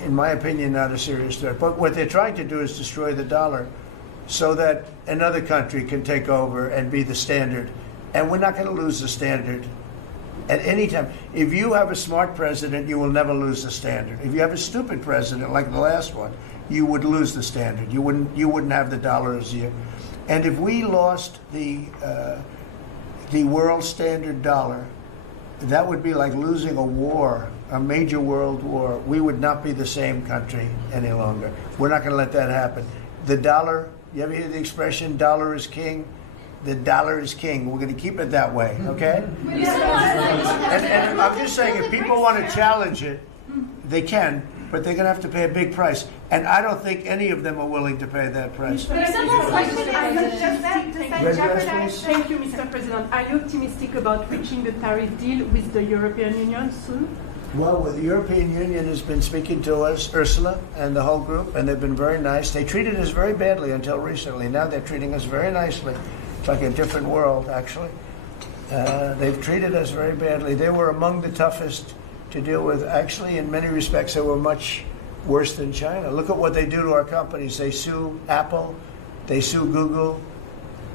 in my opinion, not a serious threat. But what they're trying to do is destroy the dollar so that another country can take over and be the standard. And we're not going to lose the standard at any time. If you have a smart president, you will never lose the standard. If you have a stupid president like the last one, you would lose the standard. You wouldn't have the dollar as you. And if we lost the world standard dollar, that would be like losing a war, a major world war. We would not be the same country any longer. We're not going to let that happen. The dollar, you ever hear the expression, dollar is king? The dollar is king. We're going to keep it that way, okay? And I'm just saying, if people want to challenge it, they can, but they're going to have to pay a big price. And I don't think any of them are willing to pay that price. Does that jeopardize? Thank you, Mr. President. Are you optimistic about reaching the tariff deal with the European Union soon? Well, the European Union has been speaking to us, Ursula and the whole group, and they've been very nice. They treated us very badly until recently. Now they're treating us very nicely. It's like a different world, actually. They've treated us very badly. They were among the toughest to deal with. Actually, in many respects, they were much worse than China. Look at what they do to our companies. They sue Apple. They sue Google.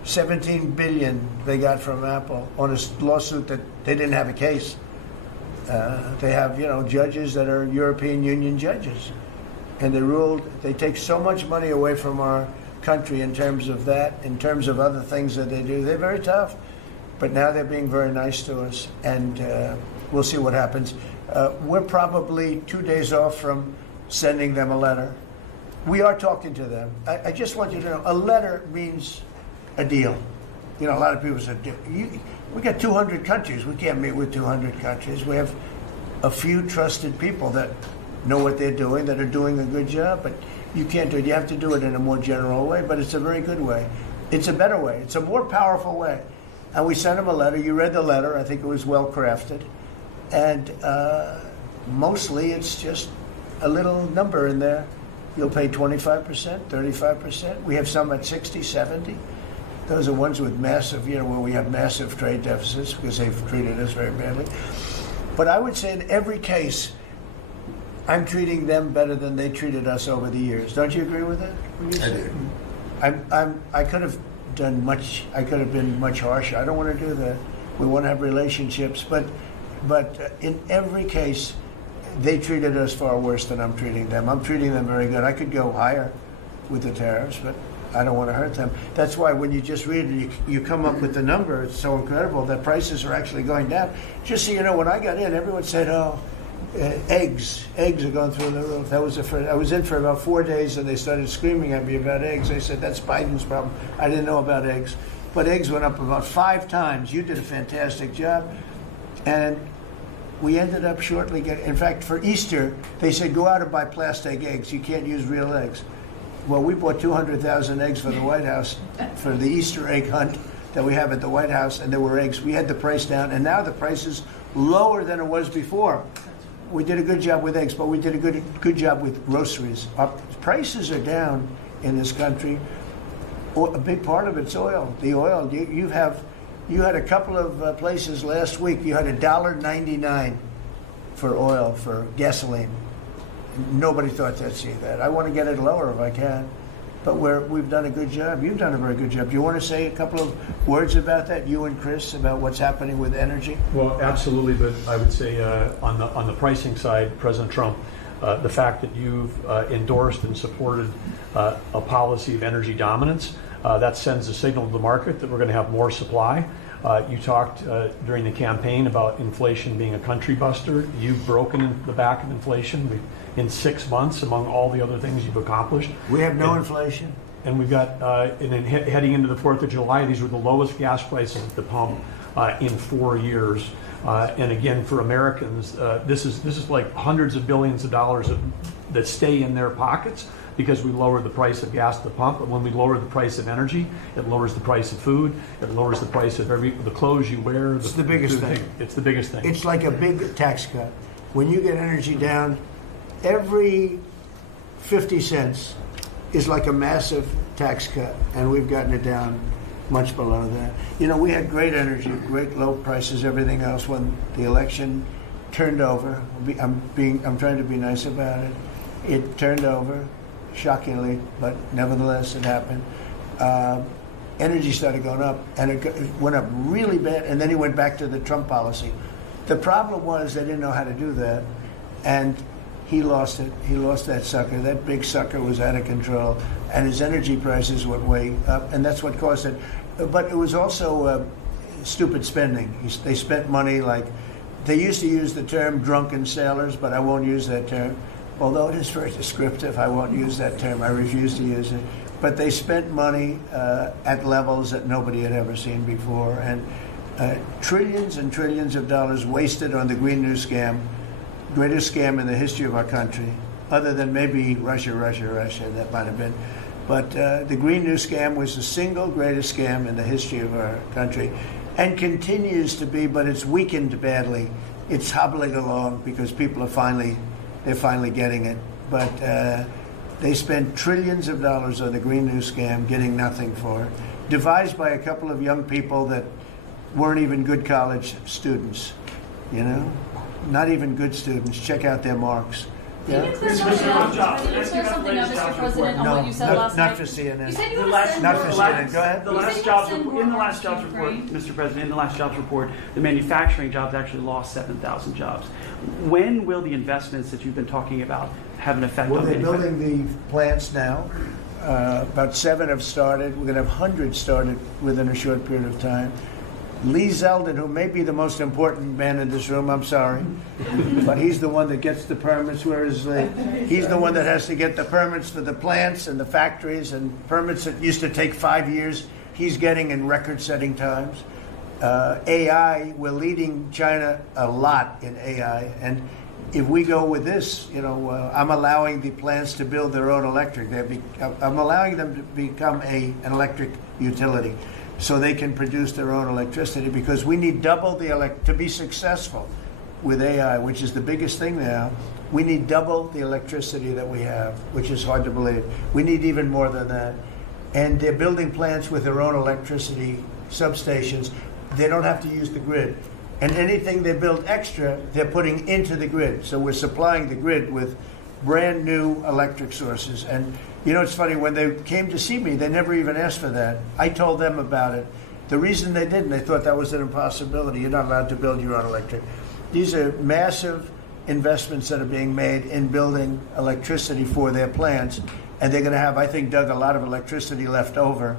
$17 billion they got from Apple on a lawsuit that they didn't have a case. They have, you know, judges that are European Union judges. And they ruled, they take so much money away from our country in terms of that, in terms of other things that they do. They're very tough. But now they're being very nice to us. And we'll see what happens. We're probably 2 days off from sending them a letter. We are talking to them. I just want you to know, a letter means a deal. You know, a lot of people said, we got 200 countries. We can't meet with 200 countries. We have a few trusted people that know what they're doing, that are doing a good job, but you can't do it. You have to do it in a more general way, but it's a very good way. It's a better way. It's a more powerful way. And we sent them a letter. You read the letter. I think it was well crafted. And mostly it's just a little number in there. You'll pay 25%, 35%. We have some at 60, 70. Those are ones with massive, you know, where we have massive trade deficits because they've treated us very badly. But I would say in every case, I'm treating them better than they treated us over the years. Don't you agree with that? I do. I could have done much. I could have been much harsher. I don't want to do that. We want to have relationships, but in every case, they treated us far worse than I'm treating them. I'm treating them very good. I could go higher with the tariffs, but I don't want to hurt them. That's why when you just read it, you come up with the number. It's so incredible that prices are actually going down. Just so you know, when I got in, everyone said, "Oh, eggs are going through the roof." That was the first. I was in for about 4 days, and they started screaming at me about eggs. They said, "That's Biden's problem." I didn't know about eggs, but eggs went up about 5 times. You did a fantastic job, and we ended up shortly getting. In fact, for Easter, they said, "Go out and buy plastic eggs. You can't use real eggs." Well, we bought 200,000 eggs for the White House for the Easter egg hunt that we have at the White House, and there were eggs. We had the price down, and now the price is lower than it was before. We did a good job with eggs, but we did a good job with groceries. Our prices are down in this country. A big part of it's oil. The oil, you had a couple of places last week, you had $1.99 for oil, for gasoline. Nobody thought they'd see that. I want to get it lower if I can. But we've done a good job. You've done a very good job. Do you want to say a couple of words about that, you and Chris, about what's happening with energy? Well, absolutely, but I would say on the pricing side, President Trump, the fact that you've endorsed and supported a policy of energy dominance, that sends a signal to the market that we're going to have more supply. You talked during the campaign about inflation being a country buster. You've broken the back of inflation in 6 months, among all the other things you've accomplished. We have no inflation. And we've got, and then heading into the 4th of July, these were the lowest gas prices at the pump in 4 years. And again, for Americans, this is like hundreds of billions of dollars that stay in their pockets because we lower the price of gas at the pump. And when we lower the price of energy, it lowers the price of food. It lowers the price of the clothes you wear. It's the biggest thing. It's the biggest thing. It's like a big tax cut. When you get energy down, every 50 cents is like a massive tax cut, and we've gotten it down much below that. You know, we had great energy, great low prices, everything else. When the election turned over, I'm trying to be nice about it. It turned over, shockingly, but nevertheless it happened. Energy started going up, and it went up really bad, and then he went back to the Trump policy. The problem was they didn't know how to do that, and he lost it. He lost that sucker. That big sucker was out of control, and his energy prices went way up, and that's what caused it. But it was also stupid spending. They spent money like, they used to use the term drunken sailors, but I won't use that term. Although it is very descriptive, I won't use that term. I refuse to use it. But they spent money at levels that nobody had ever seen before, and trillions and trillions of dollars wasted on the Green New Scam. Greatest scam in the history of our country, other than maybe Russia, that might have been. But the Green New Scam was the single greatest scam in the history of our country, and continues to be, but it's weakened badly. It's hobbling along because people are finally getting it. But they spent trillions of dollars on the Green New Scam, getting nothing for it. Devised by a couple of young people that weren't even good college students, you know? Not even good students. Check out their marks. Can you clear something up, Mr. President, on what you said last night? Not for CNN. You said you would send Not for CNN. Go ahead. In the last jobs report, Mr. President, in the last jobs report, the manufacturing jobs actually lost 7,000 jobs. When will the investments that you've been talking about have an effect Well, on they're manufacturing? building the plants now. About 7 have started. We're going to have hundreds started within a short period of time. Lee Zeldin, who may be the most important man in this room, I'm sorry, but he's the one that gets the permits, whereas he's the one that has to get the permits for the plants and the factories, and permits that used to take 5 years, he's getting in record-setting times. AI, we're leading China a lot in AI, and if we go with this, you know, I'm allowing the plants to build their own electric. I'm allowing them to become an electric utility, so they can produce their own electricity, because we need double the to be successful with AI, which is the biggest thing now. We need double the electricity that we have, which is hard to believe. We need even more than that. And they're building plants with their own electricity substations. They don't have to use the grid. And anything they build extra, they're putting into the grid. So we're supplying the grid with brand new electric sources. And you know, it's funny, when they came to see me, they never even asked for that. I told them about it. The reason they didn't, they thought that was an impossibility. You're not allowed to build your own electric. These are massive investments that are being made in building electricity for their plants. And they're going to have, I think, Doug, a lot of electricity left over.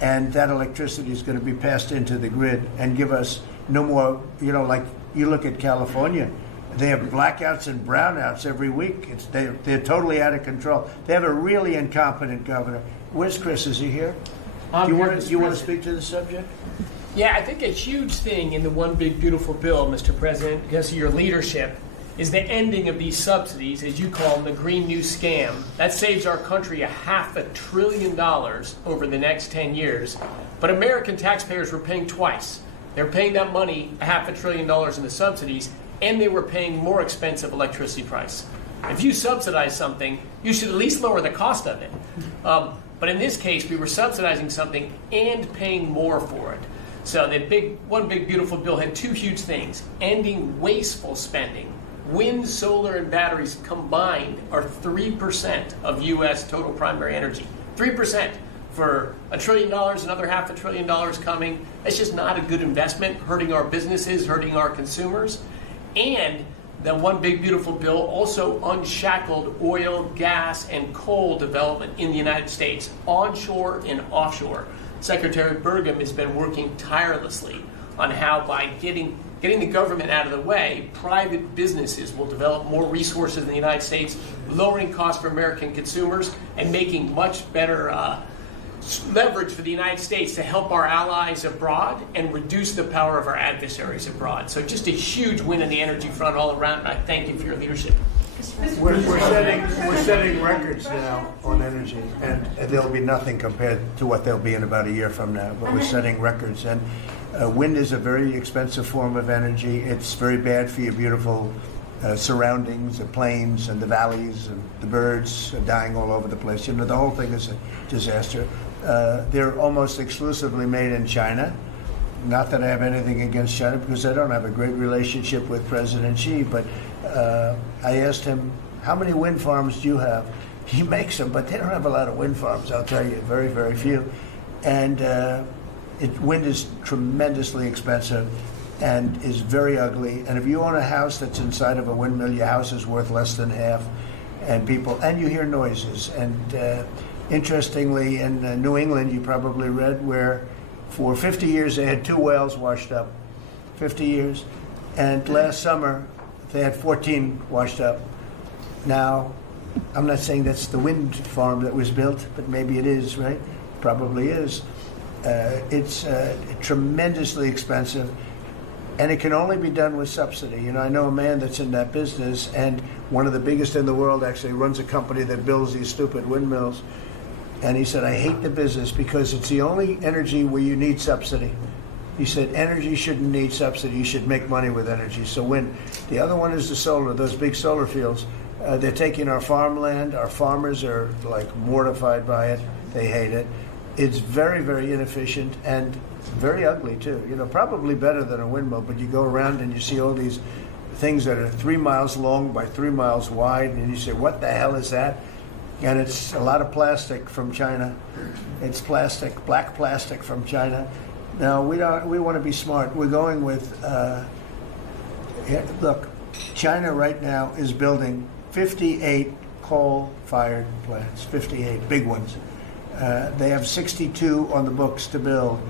And that electricity is going to be passed into the grid and give us no more, you know, like you look at California. They have blackouts and brownouts every week. They're totally out of control. They have a really incompetent governor. Where's Chris? Is he here? Do you want to speak to the subject? Yeah, I think a huge thing in the One Big Beautiful Bill, Mr. President, because of your leadership, is the ending of these subsidies, as you call them, the Green New Scam. That saves our country $500 billion over the next 10 years. But American taxpayers were paying twice. They were paying that money, $500 billion in the subsidies, and they were paying more expensive electricity price. If you subsidize something, you should at least lower the cost of it. But in this case, we were subsidizing something and paying more for it. So the one big beautiful bill had two huge things: ending wasteful spending. Wind, solar, and batteries combined are 3% of U.S. total primary energy. 3%. For $1 trillion, another $500 billion coming. That's just not a good investment, hurting our businesses, hurting our consumers. And the one big beautiful bill also unshackled oil, gas, and coal development in the United States, onshore and offshore. Secretary Burgum has been working tirelessly on how, by getting the government out of the way, private businesses will develop more resources in the United States, lowering costs for American consumers and making much better leverage for the United States to help our allies abroad and reduce the power of our adversaries abroad. So just a huge win on the energy front all around, and I thank you for your leadership. We're setting records now on energy, and there'll be nothing compared to what they'll be in about a year from now, but we're setting records. And wind is a very expensive form of energy. It's very bad for your beautiful surroundings, the plains and the valleys, and the birds are dying all over the place. You know, the whole thing is a disaster. They're almost exclusively made in China. Not that I have anything against China, because I don't have a great relationship with President Xi, but I asked him, how many wind farms do you have? He makes them, but they don't have a lot of wind farms, I'll tell you, very, very few. And wind is tremendously expensive and is very ugly. And if you own a house that's inside of a windmill, your house is worth less than half. And you hear noises. And interestingly, in New England, you probably read, where for 50 years they had 2 wells washed up. 50 years. And last summer, they had 14 washed up. Now, I'm not saying that's the wind farm that was built, but maybe it is, right? Probably is. It's tremendously expensive, and it can only be done with subsidy. You know, I know a man that's in that business, and one of the biggest in the world actually runs a company that builds these stupid windmills. And he said, I hate the business because it's the only energy where you need subsidy. He said, energy shouldn't need subsidy. You should make money with energy. So wind. The other one is the solar, those big solar fields. They're taking our farmland. Our farmers are like mortified by it. They hate it. It's very, very inefficient and very ugly too. You know, probably better than a windmill, but you go around and you see all these things that are 3 miles long by 3 miles wide, and you say, what the hell is that? And it's a lot of plastic from China. It's plastic, black plastic from China. Now, we want to be smart. We're going with, look, China right now is building 58 coal-fired plants, 58 big ones. They have 62 on the books to build.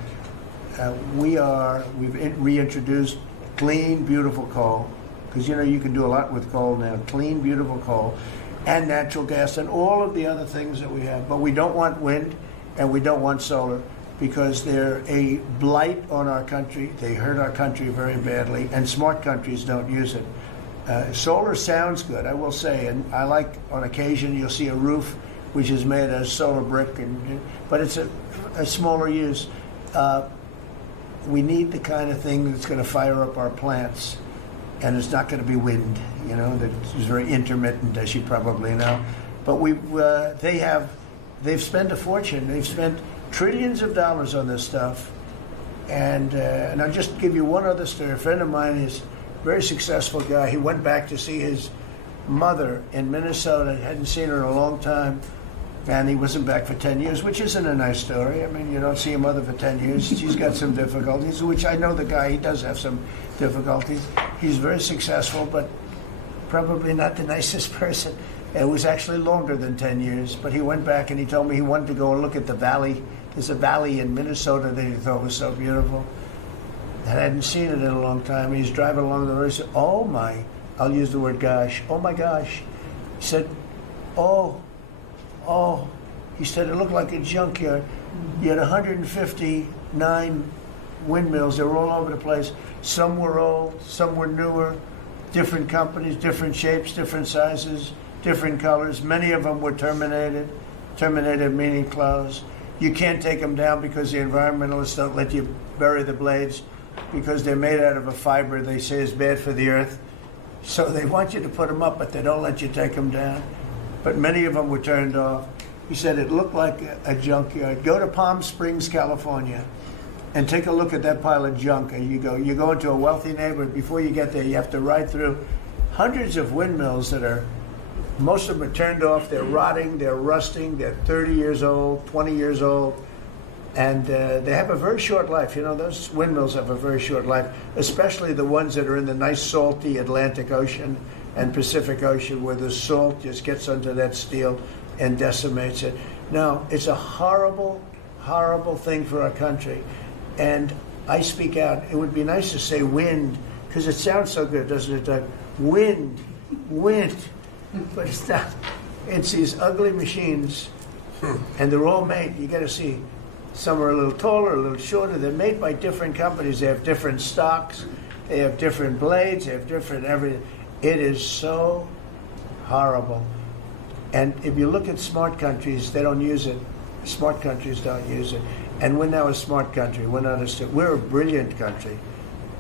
We've reintroduced clean, beautiful coal, because you know you can do a lot with coal now. Clean, beautiful coal, and natural gas, and all of the other things that we have. But we don't want wind, and we don't want solar, because they're a blight on our country. They hurt our country very badly, and smart countries don't use it. Solar sounds good, I will say, and I like, on occasion, you'll see a roof which is made of solar brick, but it's a smaller use. We need the kind of thing that's going to fire up our plants, and it's not going to be wind, you know, that's very intermittent, as you probably know. But they've spent a fortune. They've spent trillions of dollars on this stuff. And I'll just give you one other story. A friend of mine is a very successful guy. He went back to see his mother in Minnesota. Hadn't seen her in a long time. And he wasn't back for 10 years, which isn't a nice story. I mean, you don't see your mother for 10 years. She's got some difficulties, which I know the guy, he does have some difficulties. He's very successful, but probably not the nicest person. It was actually longer than 10 years, but he went back and he told me he wanted to go and look at the valley. There's a valley in Minnesota that he thought was so beautiful. And I hadn't seen it in a long time. He's driving along the road. He said, oh my, I'll use the word gosh, oh my gosh. He said, oh, he said it looked like a junkyard. You had 159 windmills. They were all over the place. Some were old, some were newer, different companies, different shapes, different sizes, different colors. Many of them were terminated meaning closed. You can't take them down because the environmentalists don't let you bury the blades because they're made out of a fiber they say is bad for the earth. So they want you to put them up, but they don't let you take them down. But many of them were turned off. He said it looked like a junkyard. Go to Palm Springs, California, and take a look at that pile of junk. And you go into a wealthy neighborhood. Before you get there, you have to ride through hundreds of windmills that are, most of them are turned off. They're rotting, they're rusting, they're 30 years old, 20 years old. And they have a very short life. You know, those windmills have a very short life, especially the ones that are in the nice salty Atlantic Ocean and Pacific Ocean where the salt just gets under that steel and decimates it. Now, it's a horrible, horrible thing for our country. And I speak out. It would be nice to say wind, because it sounds so good, doesn't it, Doug? Wind, wind. But it's not. It's these ugly machines, and they're all made, you got to see, some are a little taller, a little shorter. They're made by different companies. They have different stocks. They have different blades. They have different everything. It is so horrible. And if you look at smart countries, they don't use it. Smart countries don't use it. And we're now a smart country. We're a brilliant country.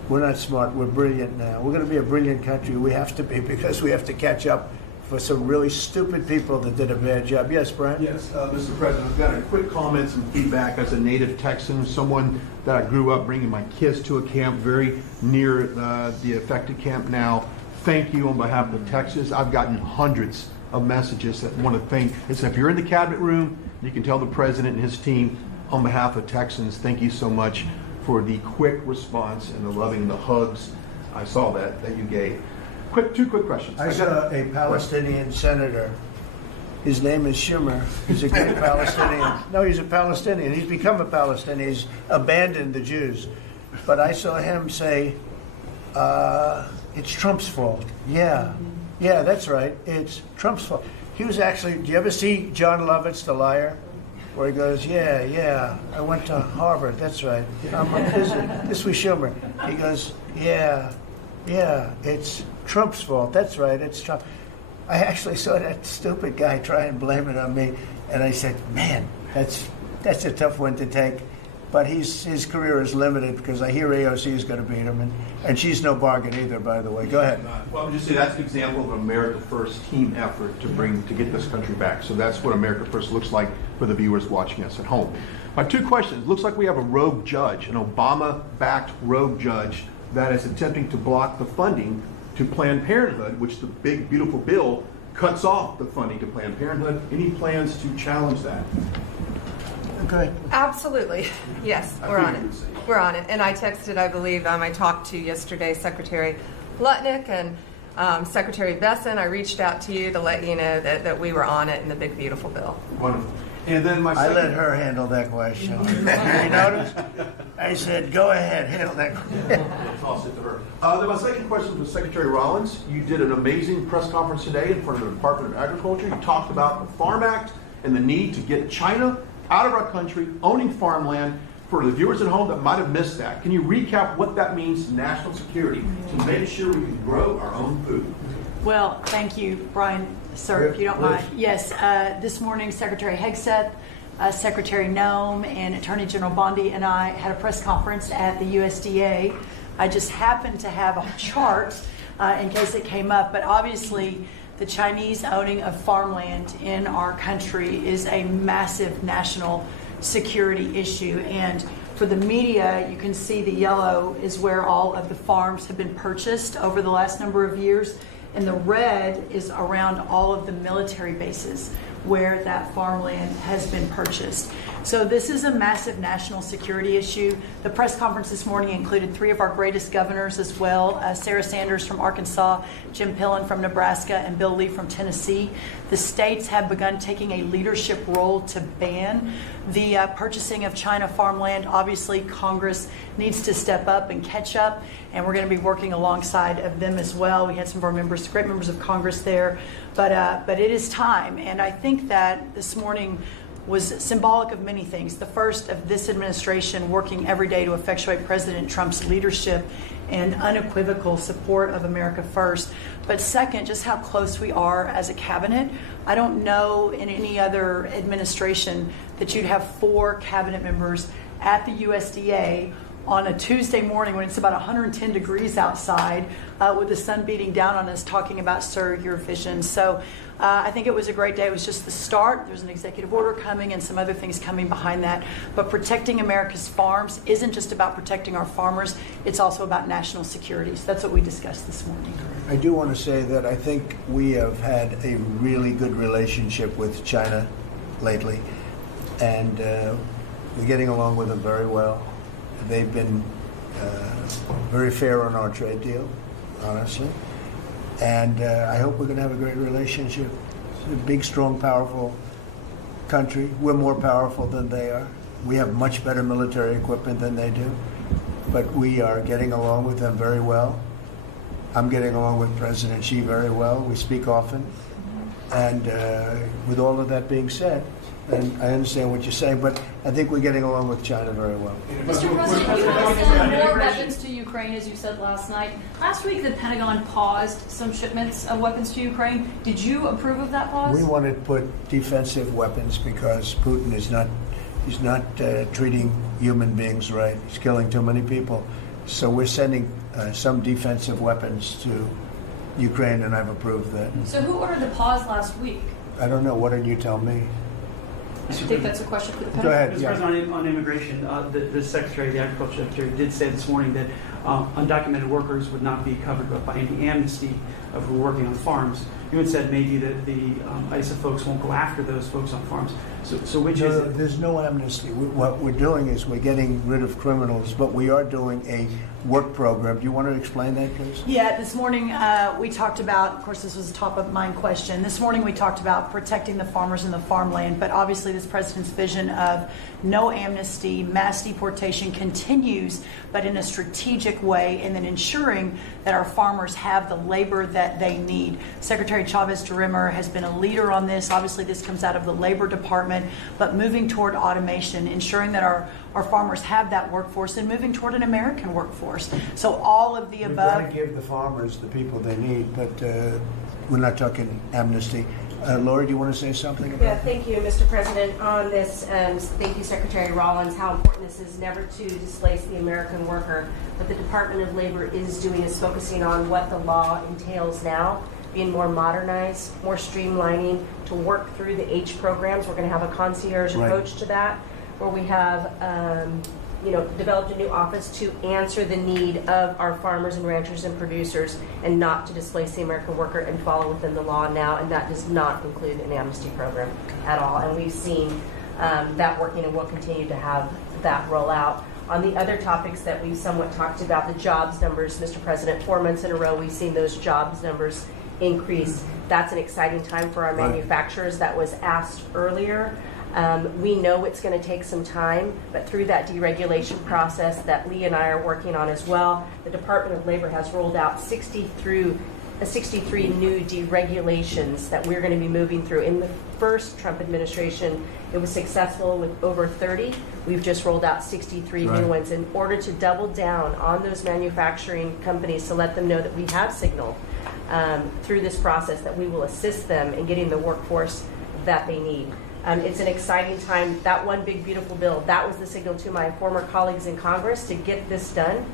We're not smart. We're brilliant now. We're going to be a brilliant country. We have to be, because we have to catch up for some really stupid people that did a bad job. Yes, Brian? Yes, Mr. President, I've got a quick comment, some feedback as a native Texan, someone that I grew up bringing my kids to a camp very near the affected camp now. Thank you on behalf of Texas. I've gotten hundreds of messages that want to thank. It's if you're in the cabinet room, you can tell the president and his team on behalf of Texans, thank you so much for the quick response and the loving, the hugs. I saw that you gave. Two quick questions. I saw a Palestinian senator. His name is Schumer. He's a great Palestinian. No, he's a Palestinian. He's become a Palestinian. He's abandoned the Jews. But I saw him say, it's Trump's fault. Yeah, that's right. It's Trump's fault. He was actually, do you ever see John Lovitz, The Liar? Where he goes, yeah, I went to Harvard. That's right. This was Schumer. He goes, yeah, it's Trump's fault. That's right, it's Trump. I actually saw that stupid guy try and blame it on me, and I said, man, that's a tough one to take. But his career is limited because I hear AOC is going to beat him, and she's no bargain either, by the way. Go ahead. Well, I'm just saying that's an example of an America First team effort to get this country back. So that's what America First looks like for the viewers watching us at home. My two questions. Looks like we have a rogue judge, an Obama-backed rogue judge that is attempting to block the funding to Planned Parenthood, which the big, beautiful bill cuts off the funding to Planned Parenthood. Any plans to challenge that? Okay. Absolutely. Yes, we're on it. We're on it. And I texted, I believe, I talked to yesterday Secretary Lutnick and Secretary Besson. I reached out to you to let you know that we were on it in the big, beautiful bill. Wonderful. And then I let her handle that question. You notice? I said, go ahead, handle that question. I'll sit to her. Then my second question was Secretary Rollins. You did an amazing press conference today in front of the Department of Agriculture. You talked about the Farm Act and the need to get China out of our country, owning farmland. For the viewers at home that might have missed that, can you recap what that means to national security to make sure we can grow our own food? Well, thank you, Brian, sir, if you don't mind. Yes, this morning Secretary Hegseth, Secretary Noem, and Attorney General Bondi and I had a press conference at the USDA. I just happened to have a chart in case it came up, but obviously the Chinese owning of farmland in our country is a massive national security issue. And for the media, you can see the yellow is where all of the farms have been purchased over the last number of years. And the red is around all of the military bases where that farmland has been purchased. So this is a massive national security issue. The press conference this morning included 3 of our greatest governors as well, Sarah Sanders from Arkansas, Jim Pillen from Nebraska, and Bill Lee from Tennessee. The states have begun taking a leadership role to ban the purchasing of China farmland. Obviously, Congress needs to step up and catch up, and we're going to be working alongside of them as well. We had some of our members, great members of Congress there, but it is time. And I think that this morning was symbolic of many things. The first of this administration working every day to effectuate President Trump's leadership and unequivocal support of America First. But second, just how close we are as a cabinet. I don't know in any other administration that you'd have 4 cabinet members at the USDA on a Tuesday morning when it's about 110 degrees outside with the sun beating down on us talking about, sir, your vision. So I think it was a great day. It was just the start. There's an executive order coming and some other things coming behind that. But protecting America's farms isn't just about protecting our farmers. It's also about national security. So that's what we discussed this morning. I do want to say that I think we have had a really good relationship with China lately, and we're getting along with them very well. They've been very fair on our trade deal, honestly. And I hope we're going to have a great relationship. It's a big, strong, powerful country. We're more powerful than they are. We have much better military equipment than they do. But we are getting along with them very well. I'm getting along with President Xi very well. We speak often. And with all of that being said, and I understand what you're saying, but I think we're getting along with China very well. Mr. President, you want to send more weapons to Ukraine, as you said last night. Last week, the Pentagon paused some shipments of weapons to Ukraine. Did you approve of that pause? We want to put defensive weapons because Putin is not treating human beings right. He's killing too many people. So we're sending some defensive weapons to Ukraine, and I've approved that. So who ordered the pause last week? I don't know. Why don't you tell me? I think that's a question for the Pentagon. Go ahead. Mr. Yeah. President, on immigration, the Secretary, the Agriculture Secretary, did say this morning that undocumented workers would not be covered by any amnesty who are working on farms. You had said maybe that the ISA folks won't go after those folks on farms. So which is it? There's no amnesty. What we're doing is we're getting rid of criminals, but we are doing a work program. Do you want to explain that, please? Yeah, this morning we talked about, of course, this was a top of mind question. This morning we talked about protecting the farmers and the farmland, but obviously this president's vision of no amnesty, mass deportation continues, but in a strategic way, and then ensuring that our farmers have the labor that they need. Secretary Chavez-DeRimmer has been a leader on this. Obviously, this comes out of the Labor Department, but moving toward automation, ensuring that our farmers have that workforce, and moving toward an American workforce. So all of the above. We've got to give the farmers the people they need, but we're not talking amnesty. Lori, do you want to say something about that? Thank you, Mr. President. On this, thank you, Secretary Rollins, how important this is never to displace the American worker. What the Department of Labor is doing is focusing on what the law entails now, being more modernized, more streamlining, to work through the H programs. We're going to have a concierge approach to that, where we have developed a new office to answer the need of our farmers and ranchers and producers, and not to displace the American worker, and follow within the law now. And that does not include an amnesty program at all. And we've seen that working, and we'll continue to have that roll out. On the other topics that we've somewhat talked about, the jobs numbers, Mr. President, 4 months in a row we've seen those jobs numbers increase. That's an exciting time for our manufacturers. That was asked earlier. We know it's going to take some time, but through that deregulation process that Lee and I are working on as well, the Department of Labor has rolled out 63 new deregulations that we're going to be moving through. In the first Trump administration, it was successful with over 30. We've just rolled out 63 new ones in order to double down on those manufacturing companies, to let them know that we have signaled through this process that we will assist them in getting the workforce that they need. It's an exciting time. That one big, beautiful bill, that was the signal to my former colleagues in Congress to get this done.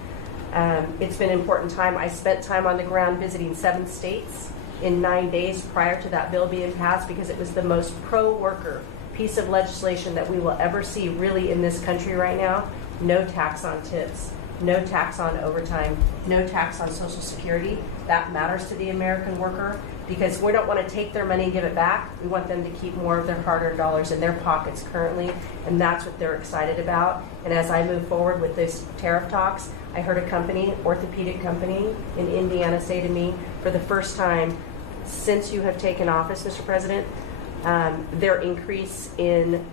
It's been an important time. I spent time on the ground visiting 7 states in 9 days prior to that bill being passed, because it was the most pro-worker piece of legislation that we will ever see really in this country right now. No tax on tips, no tax on overtime, no tax on Social Security. That matters to the American worker, because we don't want to take their money and give it back. We want them to keep more of their hard-earned dollars in their pockets currently, and that's what they're excited about. And as I move forward with these tariff talks, I heard a company, orthopedic company in Indiana, say to me, for the first time since you have taken office, Mr. President, their increase in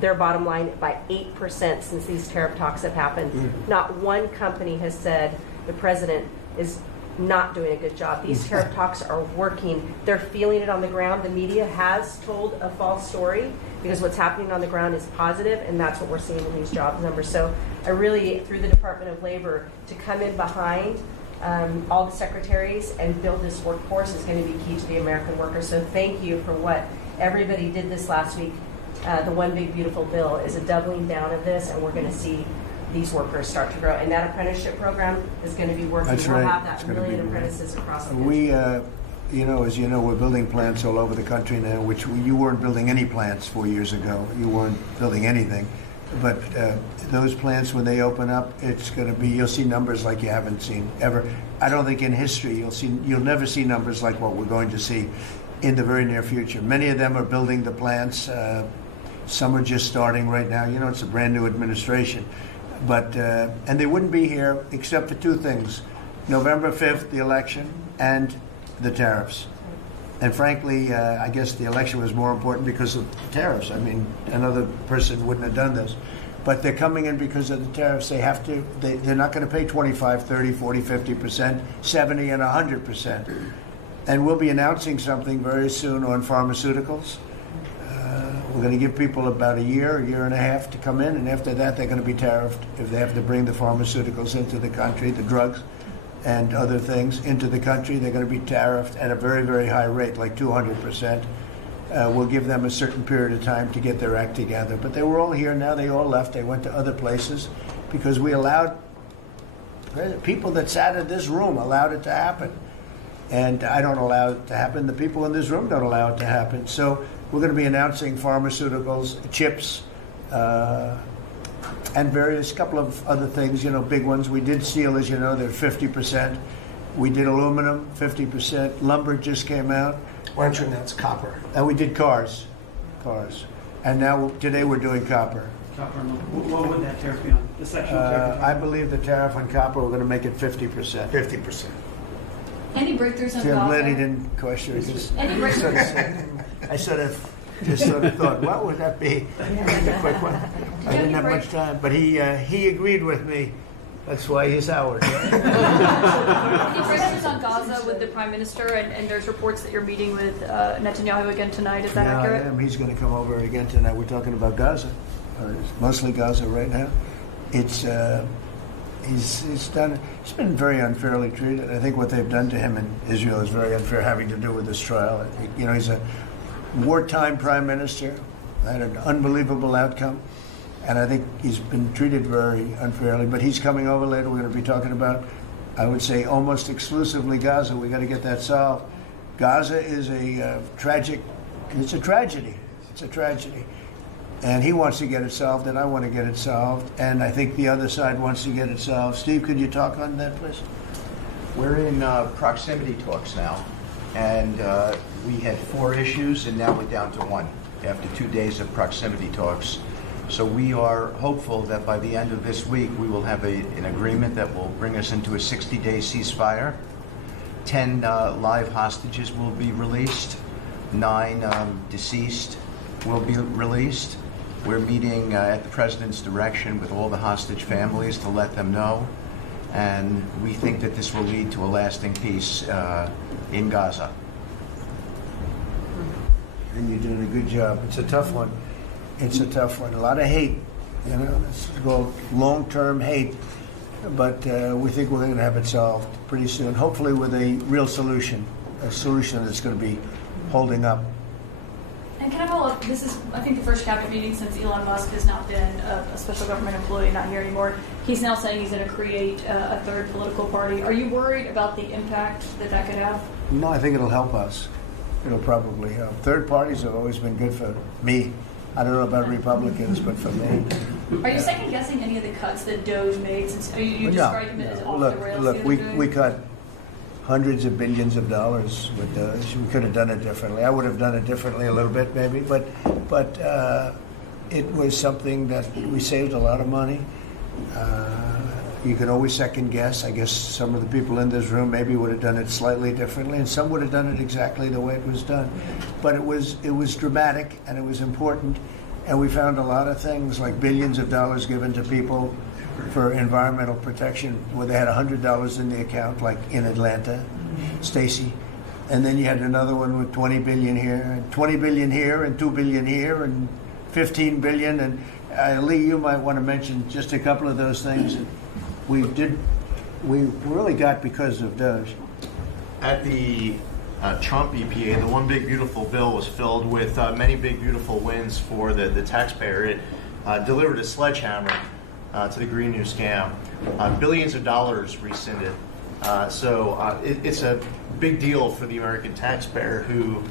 their bottom line by 8% since these tariff talks have happened. Not one company has said the president is not doing a good job. These tariff talks are working. They're feeling it on the ground. The media has told a false story because what's happening on the ground is positive, and that's what we're seeing in these jobs numbers. So I really, through the Department of Labor, to come in behind all the secretaries and build this workforce is going to be key to the American worker. So thank you for what everybody did this last week. The One Big Beautiful Bill is a doubling down of this, and we're going to see these workers start to grow. And that apprenticeship program is going to be working. That's we'll right. have It's that gonna be million great. apprentices across the country. As you know, we're building plants all over the country now, which you weren't building any plants 4 years ago. You weren't building anything. But those plants, when they open up, it's going to be, you'll see numbers like you haven't seen ever. I don't think in history you'll never see numbers like what we're going to see in the very near future. Many of them are building the plants. Some are just starting right now. You know, it's a brand new administration. But, and they wouldn't be here except for two things: November 5th, the election, and the tariffs. And frankly, I guess the election was more important because of the tariffs. I mean, another person wouldn't have done this. But they're coming in because of the tariffs. They have to, they're not going to pay 25, 30, 40, 50%, 70, and 100%. And we'll be announcing something very soon on pharmaceuticals. We're going to give people about a year and a half to come in, and after that they're going to be tariffed if they have to bring the pharmaceuticals into the country, the drugs and other things into the country. They're going to be tariffed at a very, very high rate, like 200%. We'll give them a certain period of time to get their act together. But they were all here, now they all left. They went to other places because we allowed, people that sat in this room allowed it to happen. And I don't allow it to happen. The people in this room don't allow it to happen. So we're going to be announcing pharmaceuticals, chips, and various couple of other things, you know, big ones. We did steel, as you know, they're 50%. We did aluminum, 50%. Lumber just came out. Why don't you announce copper? And we did cars. And now, today we're doing copper. Copper, what would that tariff be on? The section of tariff? I believe the tariff on copper, we're going to make it 50%. 50%. Any breakthroughs in See, I'm glad he Gaza? didn't question it. 'Cause Any I sort of thought, what would that be? A quick one. I didn't have much time, but he agreed with me. That's why he's Howard. Any breakthroughs on Gaza with the Prime Minister, and there's reports that you're meeting with Netanyahu again tonight. Is that Yeah, accurate? I am. He's going to come over again tonight. We're talking about Gaza. It's mostly Gaza right now. It's he's been very unfairly treated. I think what they've done to him in Israel is very unfair, having to do with this trial. You know, he's a wartime prime minister, had an unbelievable outcome, and I think he's been treated very unfairly. But he's coming over later. We're going to be talking about, I would say, almost exclusively Gaza. We got to get that solved. Gaza is a tragedy. It's a tragedy. And he wants to get it solved, and I want to get it solved, and I think the other side wants to get it solved. Steve, could you talk on that, please? We're in proximity talks now, and we had 4 issues, and now we're down to 1 after 2 days of proximity talks. So we are hopeful that by the end of this week, we will have an agreement that will bring us into a 60-day ceasefire. 10 live hostages will be released. 9 deceased will be released. We're meeting at the President's direction with all the hostage families to let them know. And we think that this will lead to a lasting peace in Gaza. And you're doing a good job. It's a tough one. A lot of hate, you know, it's called long-term hate. But we think we're going to have it solved pretty soon, hopefully with a real solution, a solution that's going to be holding up. And can I follow up? This is, I think, the first cabinet meeting since Elon Musk has not been a special government employee, not here anymore. He's now saying he's going to create a third political party. Are you worried about the impact that could have? No, I think it'll help us. It'll probably help. Third parties have always been good for me. I don't know about Republicans, but for me. Are you second guessing any of the cuts that Doge made? Since you described it as off the rails. Look, we cut hundreds of billions of dollars with Doge. We could have done it differently. I would have done it differently a little bit, maybe, but it was something that we saved a lot of money. You can always second guess. I guess some of the people in this room maybe would have done it slightly differently, and some would have done it exactly the way it was done. But it was dramatic, and it was important, and we found a lot of things like billions of dollars given to people for environmental protection, where they had $100 in the account, like in Atlanta, Stacy. And then you had another one with 20 billion here, and 20 billion here, and 2 billion here, and 15 billion. And Lee, you might want to mention just a couple of those things that we really got because of those. At the Trump EPA, the one big beautiful bill was filled with many big beautiful wins for the taxpayer. It delivered a sledgehammer to the Green New scam. Billions of dollars rescinded. So it's a big deal for the American taxpayer who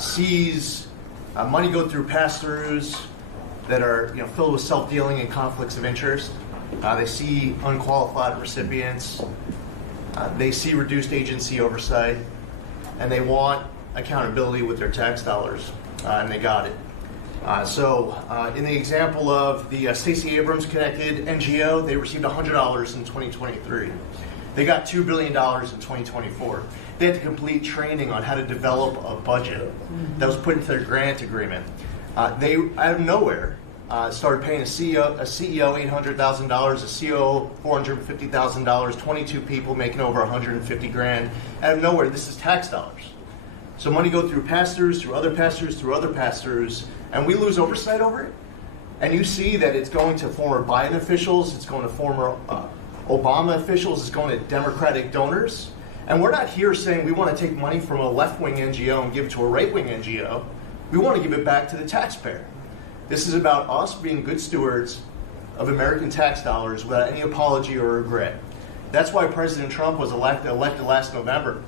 sees money go through pass-throughs that are filled with self-dealing and conflicts of interest. They see unqualified recipients. They see reduced agency oversight, and they want accountability with their tax dollars, and they got it. So in the example of the Stacey Abrams connected NGO, they received $100 in 2023. They got $2 billion in 2024. They had to complete training on how to develop a budget that was put into their grant agreement. They, out of nowhere, started paying a CEO $800,000, a COO $450,000, 22 people making over 150 grand. Out of nowhere, this is tax dollars. So money go through pass-throughs, through other pass-throughs, through other pass-throughs, and we lose oversight over it. And you see that it's going to former Biden officials, it's going to former Obama officials, it's going to Democratic donors. And we're not here saying we want to take money from a left-wing NGO and give it to a right-wing NGO. We want to give it back to the taxpayer. This is about us being good stewards of American tax dollars without any apology or regret. That's why President Trump was elected last November,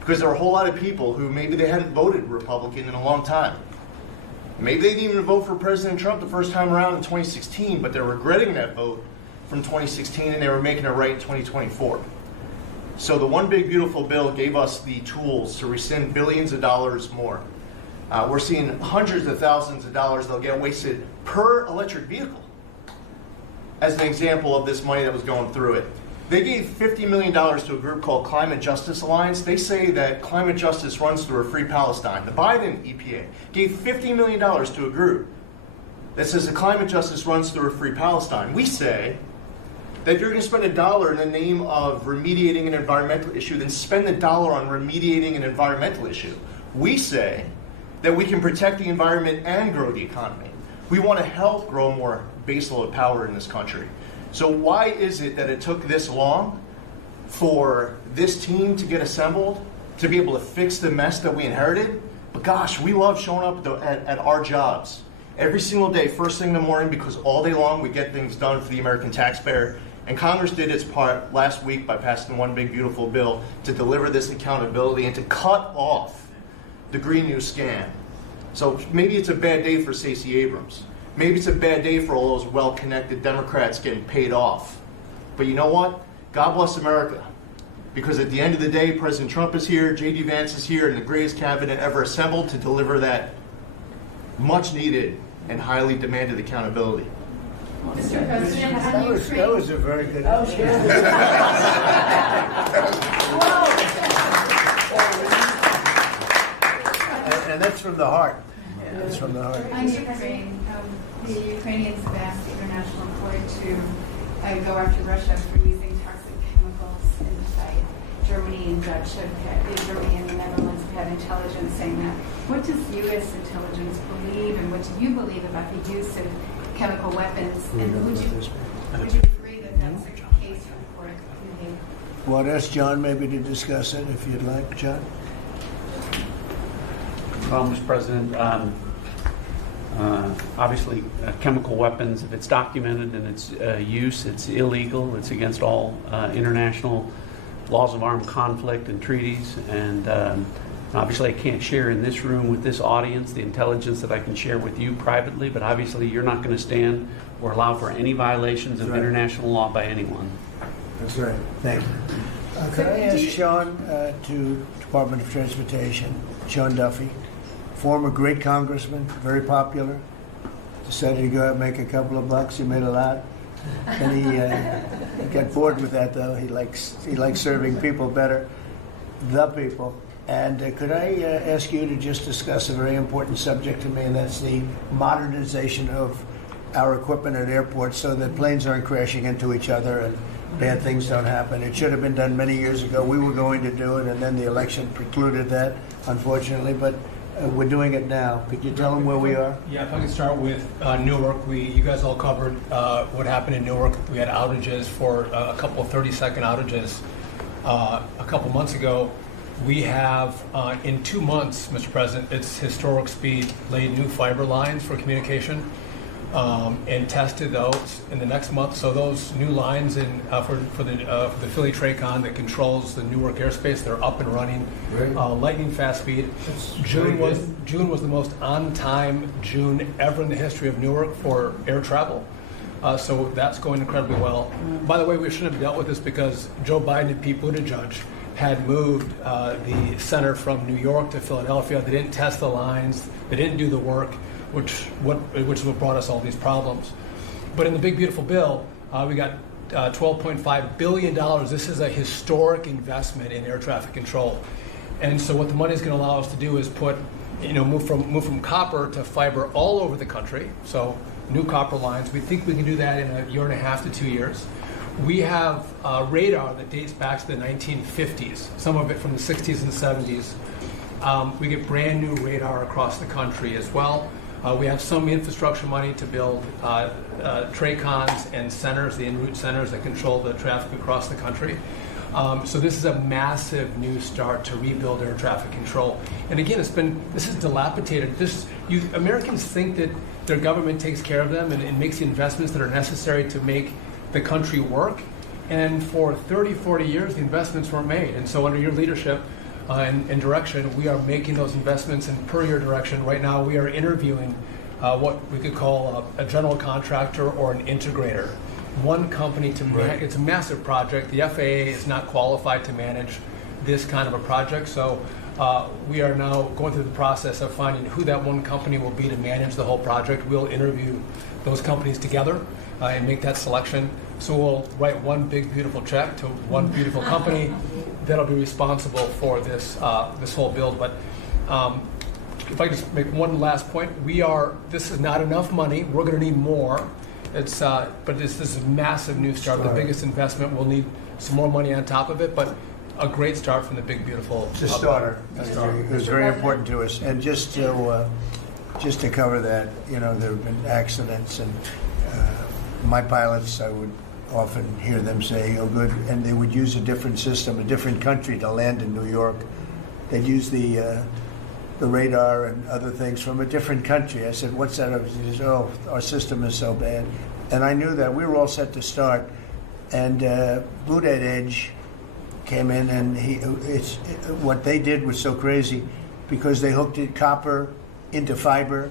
because there are a whole lot of people who maybe they hadn't voted Republican in a long time. Maybe they didn't even vote for President Trump the first time around in 2016, but they're regretting that vote from 2016, and they were making it right in 2024. So the One Big Beautiful Bill gave us the tools to rescind billions of dollars more. We're seeing hundreds of thousands of dollars that'll get wasted per electric vehicle as an example of this money that was going through it. They gave $50 million to a group called Climate Justice Alliance. They say that climate justice runs through a free Palestine. The Biden EPA gave $50 million to a group that says the climate justice runs through a free Palestine. We say that if you're going to spend $1 in the name of remediating an environmental issue, then spend $1 on remediating an environmental issue. We say that we can protect the environment and grow the economy. We want to help grow more baseload power in this country. So why is it that it took this long for this team to get assembled, to be able to fix the mess that we inherited? But gosh, we love showing up at our jobs every single day, first thing in the morning, because all day long we get things done for the American taxpayer. And Congress did its part last week by passing One Big Beautiful Bill to deliver this accountability and to cut off the Green New scam. So maybe it's a bad day for Stacey Abrams. Maybe it's a bad day for all those well-connected Democrats getting paid off. But you know what? God bless America. Because at the end of the day, President Trump is here, J.D. Vance is here, and the greatest cabinet ever assembled to deliver that much-needed and highly demanded accountability. Mr. President, That was a very good. And that's from the heart. That's from the heart. On Ukraine, the Ukrainians have asked the international court to go after Russia for using toxic chemicals in the fight. Germany and Germany and the Netherlands have had intelligence saying that. What does U.S. intelligence believe, and what do you believe about the use of chemical weapons? And would you agree that that's a case for the court? Well, I'd ask John maybe to discuss it if you'd like, John. Well, Mr. President, obviously chemical weapons, if it's documented in its use, it's illegal. It's against all international laws of armed conflict and treaties. And obviously I can't share in this room with this audience the intelligence that I can share with you privately, but obviously you're not going to stand or allow for any violations of international law by anyone. That's right. Thank you. Could I ask Sean to Department of Transportation, Sean Duffy, former great congressman, very popular, decided to go out and make a couple of bucks. He made a lot. And he got bored with that, though. He likes serving people better, the people. And could I ask you to just discuss a very important subject to me, and that's the modernization of our equipment at airports so that planes aren't crashing into each other and bad things don't happen. It should have been done many years ago. We were going to do it, and then the election precluded that, unfortunately, but we're doing it now. Could you tell them where we are? Yeah, if I can start with Newark. You guys all covered what happened in Newark. We had outages for a couple of 30-second outages a couple months ago. We have, in 2 months, Mr. President, it's historic speed, laid new fiber lines for communication and tested those in the next month. So those new lines for the Philly Tracon that controls the Newark airspace, they're up and running, lightning fast speed. June was the most on-time June ever in the history of Newark for air travel. So that's going incredibly well. By the way, we shouldn't have dealt with this because Joe Biden and Pete Buttigieg had moved the center from New York to Philadelphia. They didn't test the lines. They didn't do the work, which is what brought us all these problems. But in the big, beautiful bill, we got $12.5 billion. This is a historic investment in air traffic control. And so what the money is going to allow us to do is move from copper to fiber all over the country. So new copper lines. We think we can do that in a year and a half to 2 years. We have radar that dates back to the 1950s, some of it from the 60s and 70s. We get brand new radar across the country as well. We have some infrastructure money to build TRACONs and centers, the en route centers that control the traffic across the country. So this is a massive new start to rebuild air traffic control. And again, this is dilapidated. Americans think that their government takes care of them and makes the investments that are necessary to make the country work. And for 30, 40 years, the investments weren't made. And so under your leadership and direction, we are making those investments. And per your direction, right now we are interviewing what we could call a general contractor or an integrator. One company to manage. It's a massive project. The FAA is not qualified to manage this kind of a project. So we are now going through the process of finding who that one company will be to manage the whole project. We'll interview those companies together and make that selection. So we'll write one big, beautiful check to one beautiful company that'll be responsible for this whole build. But if I just make one last point, this is not enough money. We're going to need more. But this is a massive new start. The biggest investment. We'll need some more money on top of it, but a great start from the big, beautiful. It's a starter. It was very important to us. And just to cover that, there have been accidents, and my pilots, I would often hear them say, "Oh, good," and they would use a different system, a different country to land in New York. They'd use the radar and other things from a different country. I said, "What's that?" He says, "Oh, our system is so bad." And I knew that. We were all set to start. And Blue Edge came in, and what they did was so crazy because they hooked it copper into fiber,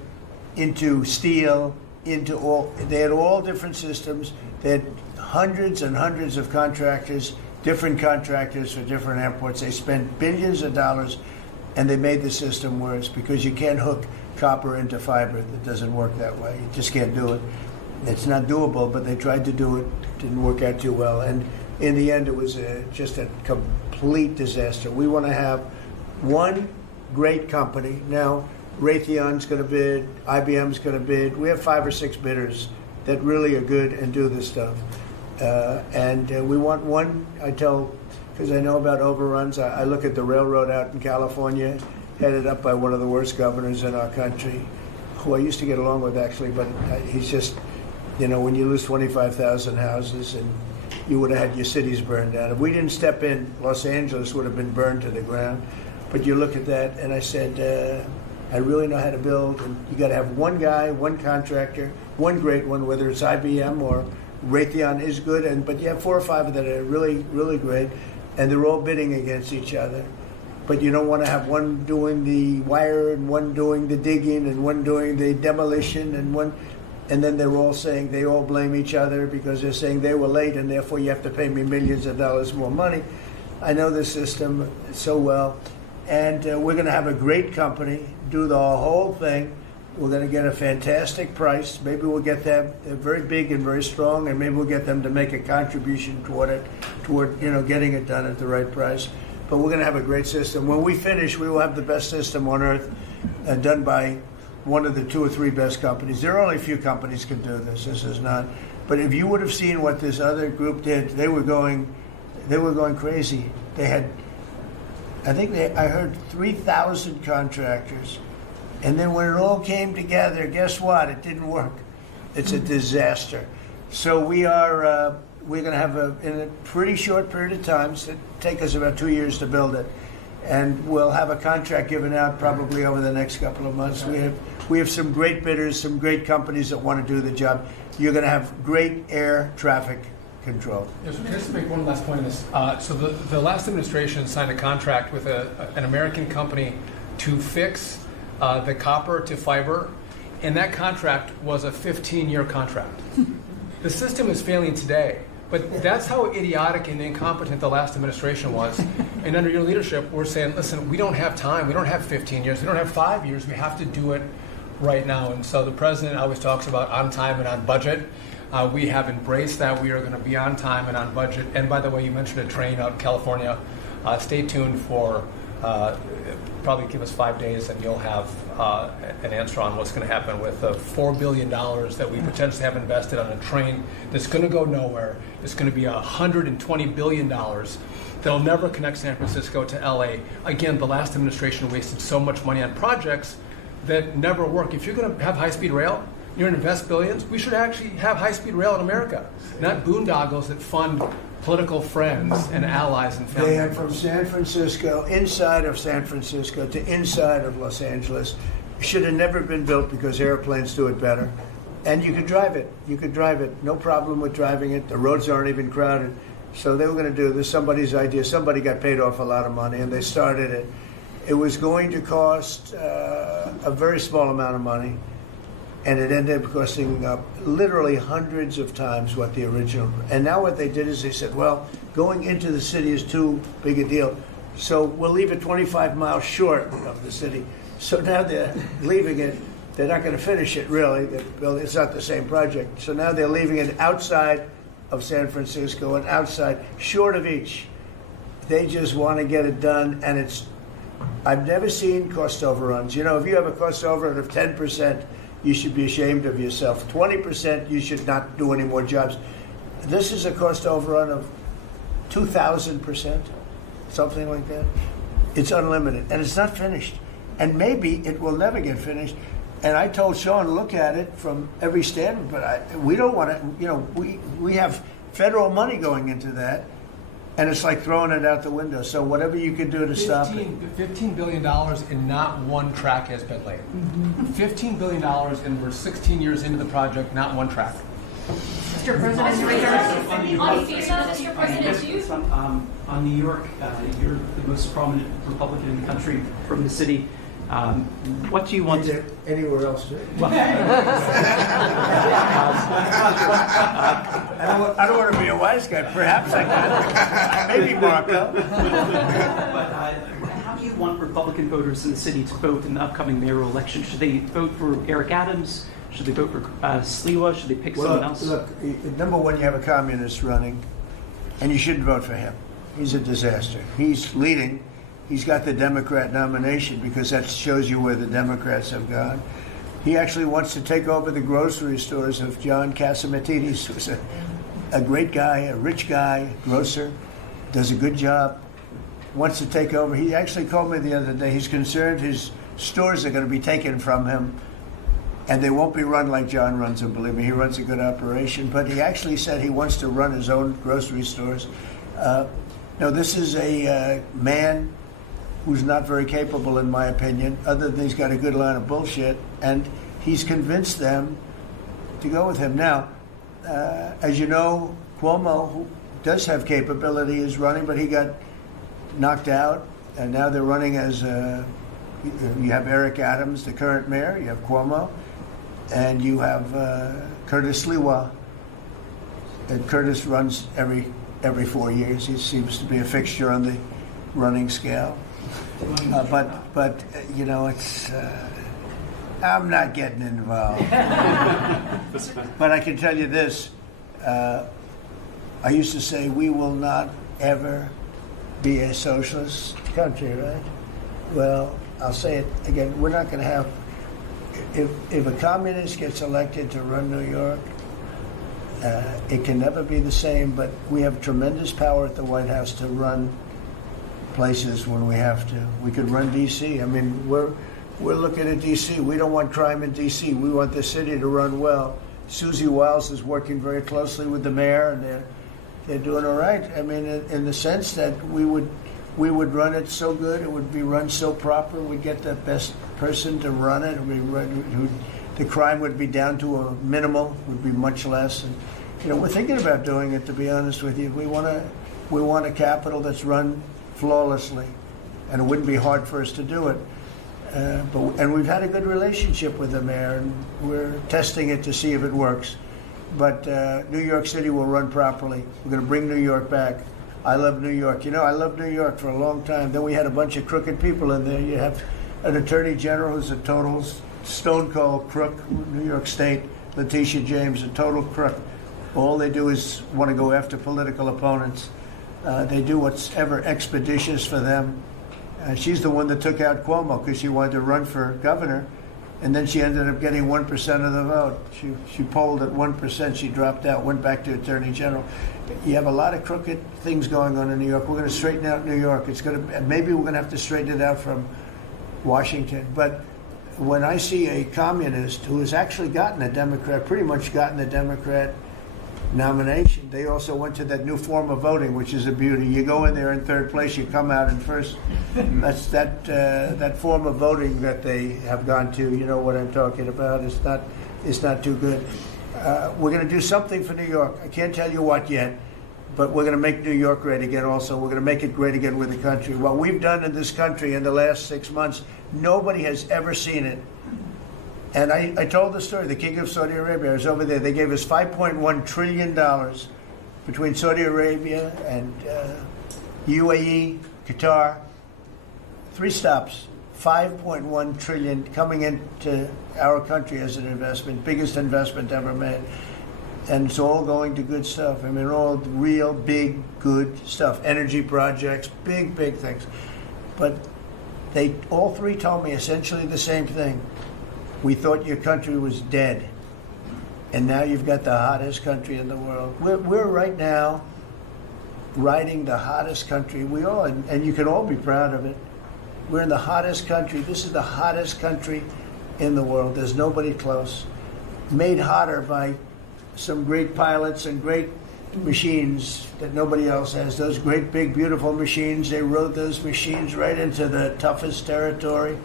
into steel, they had all different systems. They had hundreds and hundreds of contractors, different contractors for different airports. They spent billions of dollars, and they made the system worse because you can't hook copper into fiber. It doesn't work that way. You just can't do it. It's not doable, but they tried to do it. Didn't work out too well. And in the end, it was just a complete disaster. We want to have one great company. Now, Raytheon's going to bid, IBM's going to bid. We have 5 or 6 bidders that really are good and do this stuff. And we want one, because I know about overruns. I look at the railroad out in California, headed up by one of the worst governors in our country, who I used to get along with, actually, but he's just, when you lose 25,000 houses and you would have had your cities burned down. If we didn't step in, Los Angeles would have been burned to the ground. But you look at that, and I said, I really know how to build, and you got to have one guy, one contractor, one great one, whether it's IBM or Raytheon is good, but you have 4 or 5 that are really, really great, and they're all bidding against each other. But you don't want to have one doing the wire and one doing the digging and one doing the demolition and then they're all saying they all blame each other because they're saying they were late and therefore you have to pay me millions of dollars more money. I know the system so well, and we're going to have a great company do the whole thing. We're going to get a fantastic price. Maybe we'll get them. They're very big and very strong, and maybe we'll get them to make a contribution toward getting it done at the right price. But we're going to have a great system. When we finish, we will have the best system on earth, done by one of the 2 or 3 best companies. There are only a few companies can do this. This is not. But if you would have seen what this other group did, they were going crazy. They had, I heard 3,000 contractors. And then when it all came together, guess what? It didn't work. It's a disaster. So we're going to have in a pretty short period of time, so it'll take us about 2 years to build it. And we'll have a contract given out probably over the next couple of months. We have some great bidders, some great companies that want to do the job. You're going to have great air traffic control. Yes, can I just make one last point on this? So the last administration signed a contract with an American company to fix the copper to fiber, and that contract was a 15-year contract. The system is failing today. But that's how idiotic and incompetent the last administration was. And under your leadership, we're saying, listen, we don't have time. We don't have 15 years. We don't have 5 years. We have to do it right now. And so the president always talks about on time and on budget. We have embraced that. We are going to be on time and on budget. And by the way, you mentioned a train out in California. Stay tuned for probably give us 5 days and you'll have an answer on what's going to happen with the $4 billion that we potentially have invested on a train that's going to go nowhere. It's going to be $120 billion that'll never connect San Francisco to LA. Again, the last administration wasted so much money on projects that never work. If you're going to have high-speed rail, you're going to invest billions, we should actually have high-speed rail in America, not boondoggles that fund political friends and allies and family They have members. from San Francisco, inside of San Francisco to inside of Los Angeles. Should have never been built because airplanes do it better. And you could drive it. You could drive it. No problem with driving it. The roads aren't even crowded. So they were going to do this. Somebody's idea. Somebody got paid off a lot of money and they started it. It was going to cost a very small amount of money. And it ended up costing literally hundreds of times what the original. And now what they did is they said, well, going into the city is too big a deal. So we'll leave it 25 miles short of the city. So now they're leaving it. They're not going to finish it, really. It's not the same project. So now they're leaving it outside of San Francisco and outside, short of each. They just want to get it done. And I've never seen cost overruns. You know, if you have a cost overrun of 10%, you should be ashamed of yourself. 20%, you should not do any more jobs. This is a cost overrun of 2,000%, something like that. It's unlimited, and it's not finished. And maybe it will never get finished. And I told Sean, look at it from every standpoint, but we don't want to, you know, we have federal money going into that, and it's like throwing it out the window. So whatever you can do to stop it. $15 billion and not one track has been laid. $15 billion and we're 16 years into the project, not one track. Mr. President, on FEMA, Mr. President, on New York, you're the most prominent Republican in the country from the city. What do you want to... Anywhere else? Well, I don't want to be a wise guy. Perhaps I can. Maybe Marco. But how do you want Republican voters in the city to vote in the upcoming mayoral election? Should they vote for Eric Adams? Should they vote for Sliwa? Should they pick someone else? Look, number one, you have a communist running, and you shouldn't vote for him. He's a disaster. He's leading. He's got the Democrat nomination because that shows you where the Democrats have gone. He actually wants to take over the grocery stores of John Catsimatidis, who's a great guy, a rich guy, grocer, does a good job, wants to take over. He actually called me the other day. He's concerned his stores are going to be taken from him, and they won't be run like John runs them. Believe me, he runs a good operation. But he actually said he wants to run his own grocery stores. No, this is a man who's not very capable, in my opinion, other than he's got a good line of bullshit, and he's convinced them to go with him. Now, as you know, Cuomo, who does have capability, is running, but he got knocked out, and now they're running as you have Eric Adams, the current mayor, you have Cuomo, and you have Curtis Sliwa. And Curtis runs every 4 years. He seems to be a fixture on the running scale. But you know, it's I'm not getting involved. But I can tell you this: I used to say we will not ever be a socialist country, right? Well, I'll say it again: we're not going to have. if a communist gets elected to run New York, it can never be the same, but we have tremendous power at the White House to run places when we have to. We could run D.C. I mean, we're looking at D.C. We don't want crime in D.C. We want the city to run well. Susie Wiles is working very closely with the mayor, and they're doing all right. I mean, in the sense that we would run it so good, it would be run so proper, we'd get the best person to run it. The crime would be down to a minimal, would be much less. And, you know, we're thinking about doing it, to be honest with you. We want a capital that's run flawlessly, and it wouldn't be hard for us to do it. And we've had a good relationship with the mayor, and we're testing it to see if it works. But New York City will run properly. We're going to bring New York back. I love New York. You know, I loved New York for a long time. Then we had a bunch of crooked people in there. You have an attorney general who's a total stone cold crook, New York State, Letitia James, a total crook. All they do is want to go after political opponents. They do what's ever expeditious for them. She's the one that took out Cuomo because she wanted to run for governor, and then she ended up getting 1% of the vote. She polled at 1%. She dropped out, went back to attorney general. You have a lot of crooked things going on in New York. We're going to straighten out New York. Maybe we're going to have to straighten it out from Washington. But when I see a communist who has actually gotten a Democrat, pretty much gotten the Democrat nomination, they also went to that new form of voting, which is a beauty. You go in there in third place, you come out in first. That's that form of voting that they have gone to. You know what I'm talking about. It's not too good. We're going to do something for New York. I can't tell you what yet, but we're going to make New York great again also. We're going to make it great again with the country. What we've done in this country in the last 6 months, nobody has ever seen it. And I told the story, the King of Saudi Arabia, I was over there. They gave us $5.1 trillion between Saudi Arabia and UAE, Qatar. 3 stops, $5.1 trillion coming into our country as an investment, biggest investment ever made. And it's all going to good stuff. I mean, all real, big, good stuff. Energy projects, big, big things. But they all 3 told me essentially the same thing. We thought your country was dead, and now you've got the hottest country in the world. We're right now riding the hottest country. We are, and you can all be proud of it. We're in the hottest country. This is the hottest country in the world. There's nobody close. Made hotter by some great pilots and great machines that nobody else has. Those great, big, beautiful machines, they rode those machines right into the toughest territory.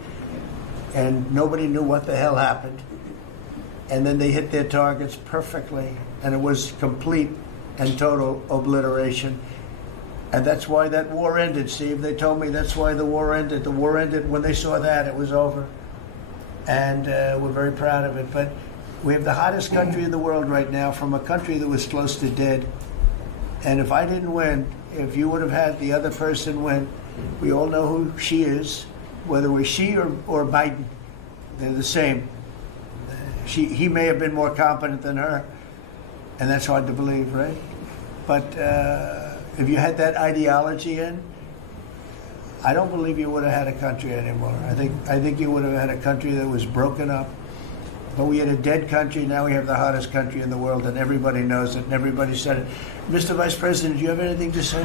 And nobody knew what the hell happened. And then they hit their targets perfectly, and it was complete and total obliteration. And that's why that war ended, Steve. They told me that's why the war ended. The war ended when they saw that, it was over. And we're very proud of it. But we have the hottest country in the world right now, from a country that was close to dead. And if I didn't win, if you would have had the other person win, we all know who she is. Whether it was she or Biden, they're the same. He may have been more competent than her, and that's hard to believe, right? But if you had that ideology in, I don't believe you would have had a country anymore. I think you would have had a country that was broken up. But we had a dead country. Now we have the hottest country in the world, and everybody knows it, and everybody said it. Mr. Vice President, do you have anything to say?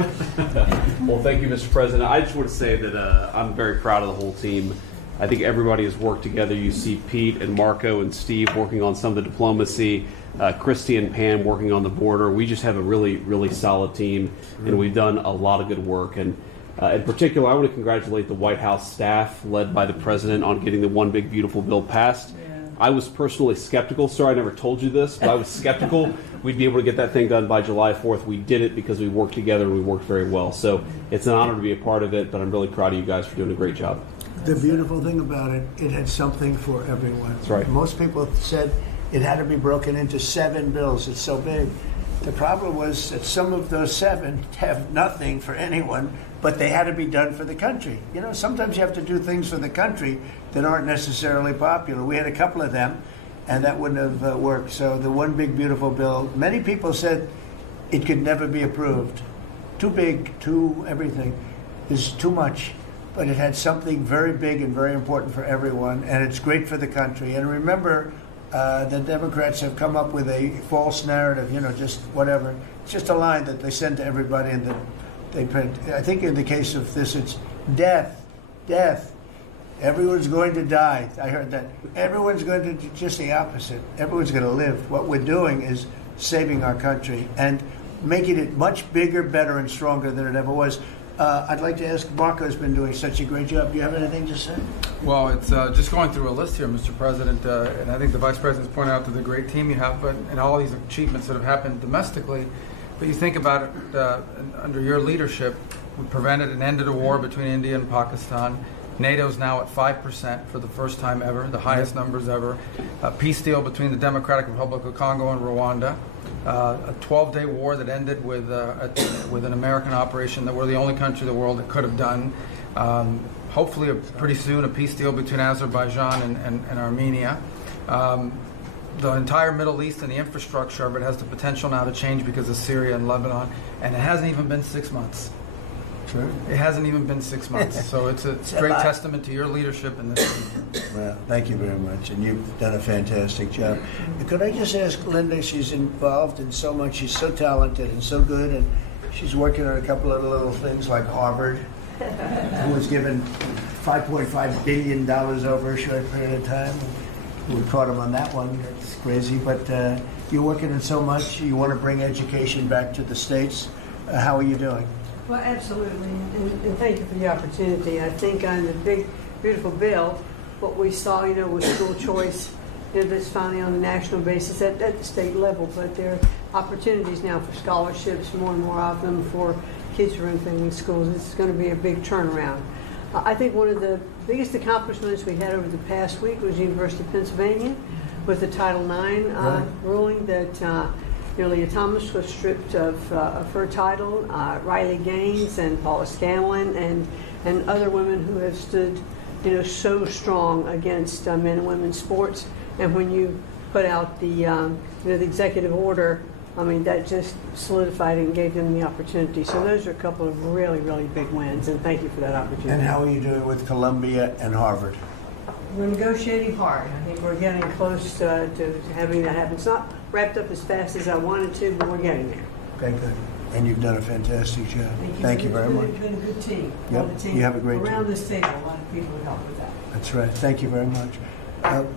Well, thank you, Mr. President. I just want to say that I'm very proud of the whole team. I think everybody has worked together. You see Pete and Marco and Steve working on some of the diplomacy, Christy and Pam working on the border. We just have a really, really solid team, and we've done a lot of good work. And in particular, I want to congratulate the White House staff, led by the President, on getting the One Big Beautiful Bill passed. I was personally skeptical. Sorry, I never told you this, but I was skeptical we'd be able to get that thing done by July 4th. We did it because we worked together and we worked very well. So it's an honor to be a part of it, but I'm really proud of you guys for doing a great job. The beautiful thing about it, it had something for everyone. That's right. Most people said it had to be broken into 7 bills. It's so big. The problem was that some of those 7 have nothing for anyone, but they had to be done for the country. You know, sometimes you have to do things for the country that aren't necessarily popular. We had a couple of them, and that wouldn't have worked. So the One Big Beautiful Bill, many people said it could never be approved. Too big, too everything. There's too much. but it had something very big and very important for everyone, and it's great for the country. And remember, the Democrats have come up with a false narrative, just whatever. It's just a line that they send to everybody, and that they print. I think in the case of this, it's death, death. Everyone's going to die. I heard that. Everyone's going to do just the opposite. Everyone's going to live. What we're doing is saving our country and making it much bigger, better, and stronger than it ever was. I'd like to ask, Marco's been doing such a great job. Do you have anything to say? Well, it's just going through a list here, Mr. President, and I think the Vice President's pointed out to the great team you have, and all these achievements that have happened domestically. But you think about it, under your leadership, we prevented and ended a war between India and Pakistan. NATO's now at 5% for the first time ever, the highest numbers ever. A peace deal between the Democratic Republic of Congo and Rwanda. A 12-day war that ended with an American operation that we're the only country in the world that could have done. Hopefully, pretty soon, a peace deal between Azerbaijan and Armenia. The entire Middle East and the infrastructure of it has the potential now to change because of Syria and Lebanon, and it hasn't even been 6 months. True. It hasn't even been 6 months, so it's a great testament to your leadership in this. Well, thank you very much, and you've done a fantastic job. Could I just ask Linda, she's involved in so much, she's so talented and so good, and she's working on a couple of little things like Harvard, who was given $5.5 billion over a short period of time. We caught him on that one, that's crazy, but you're working on so much, you want to bring education back to the States. How are you doing? Well, absolutely, and thank you for the opportunity. I think on the big, beautiful bill, what we saw, was school choice, that's finally on a national basis at the state level, but there are opportunities now for scholarships, more and more of them for kids who are in family schools. It's going to be a big turnaround. I think one of the biggest accomplishments we had over the past week was University of Pennsylvania with the Title IX ruling that Leah Thomas was stripped of her title. Riley Gaines and Paula Scanlon and other women who have stood, so strong against men and women's sports. And when you put out the executive order, that just solidified it and gave them the opportunity. So those are a couple of really, really big wins, and thank you for that opportunity. And how are you doing with Columbia and Harvard? We're negotiating hard. I think we're getting close to having that happen. It's not wrapped up as fast as I wanted to, but we're getting there. Okay, good. And you've done a fantastic job. Thank you very much. You've been a good team. Yep, you have a great team. Around this table, a lot of people have helped with that. That's right. Thank you very much.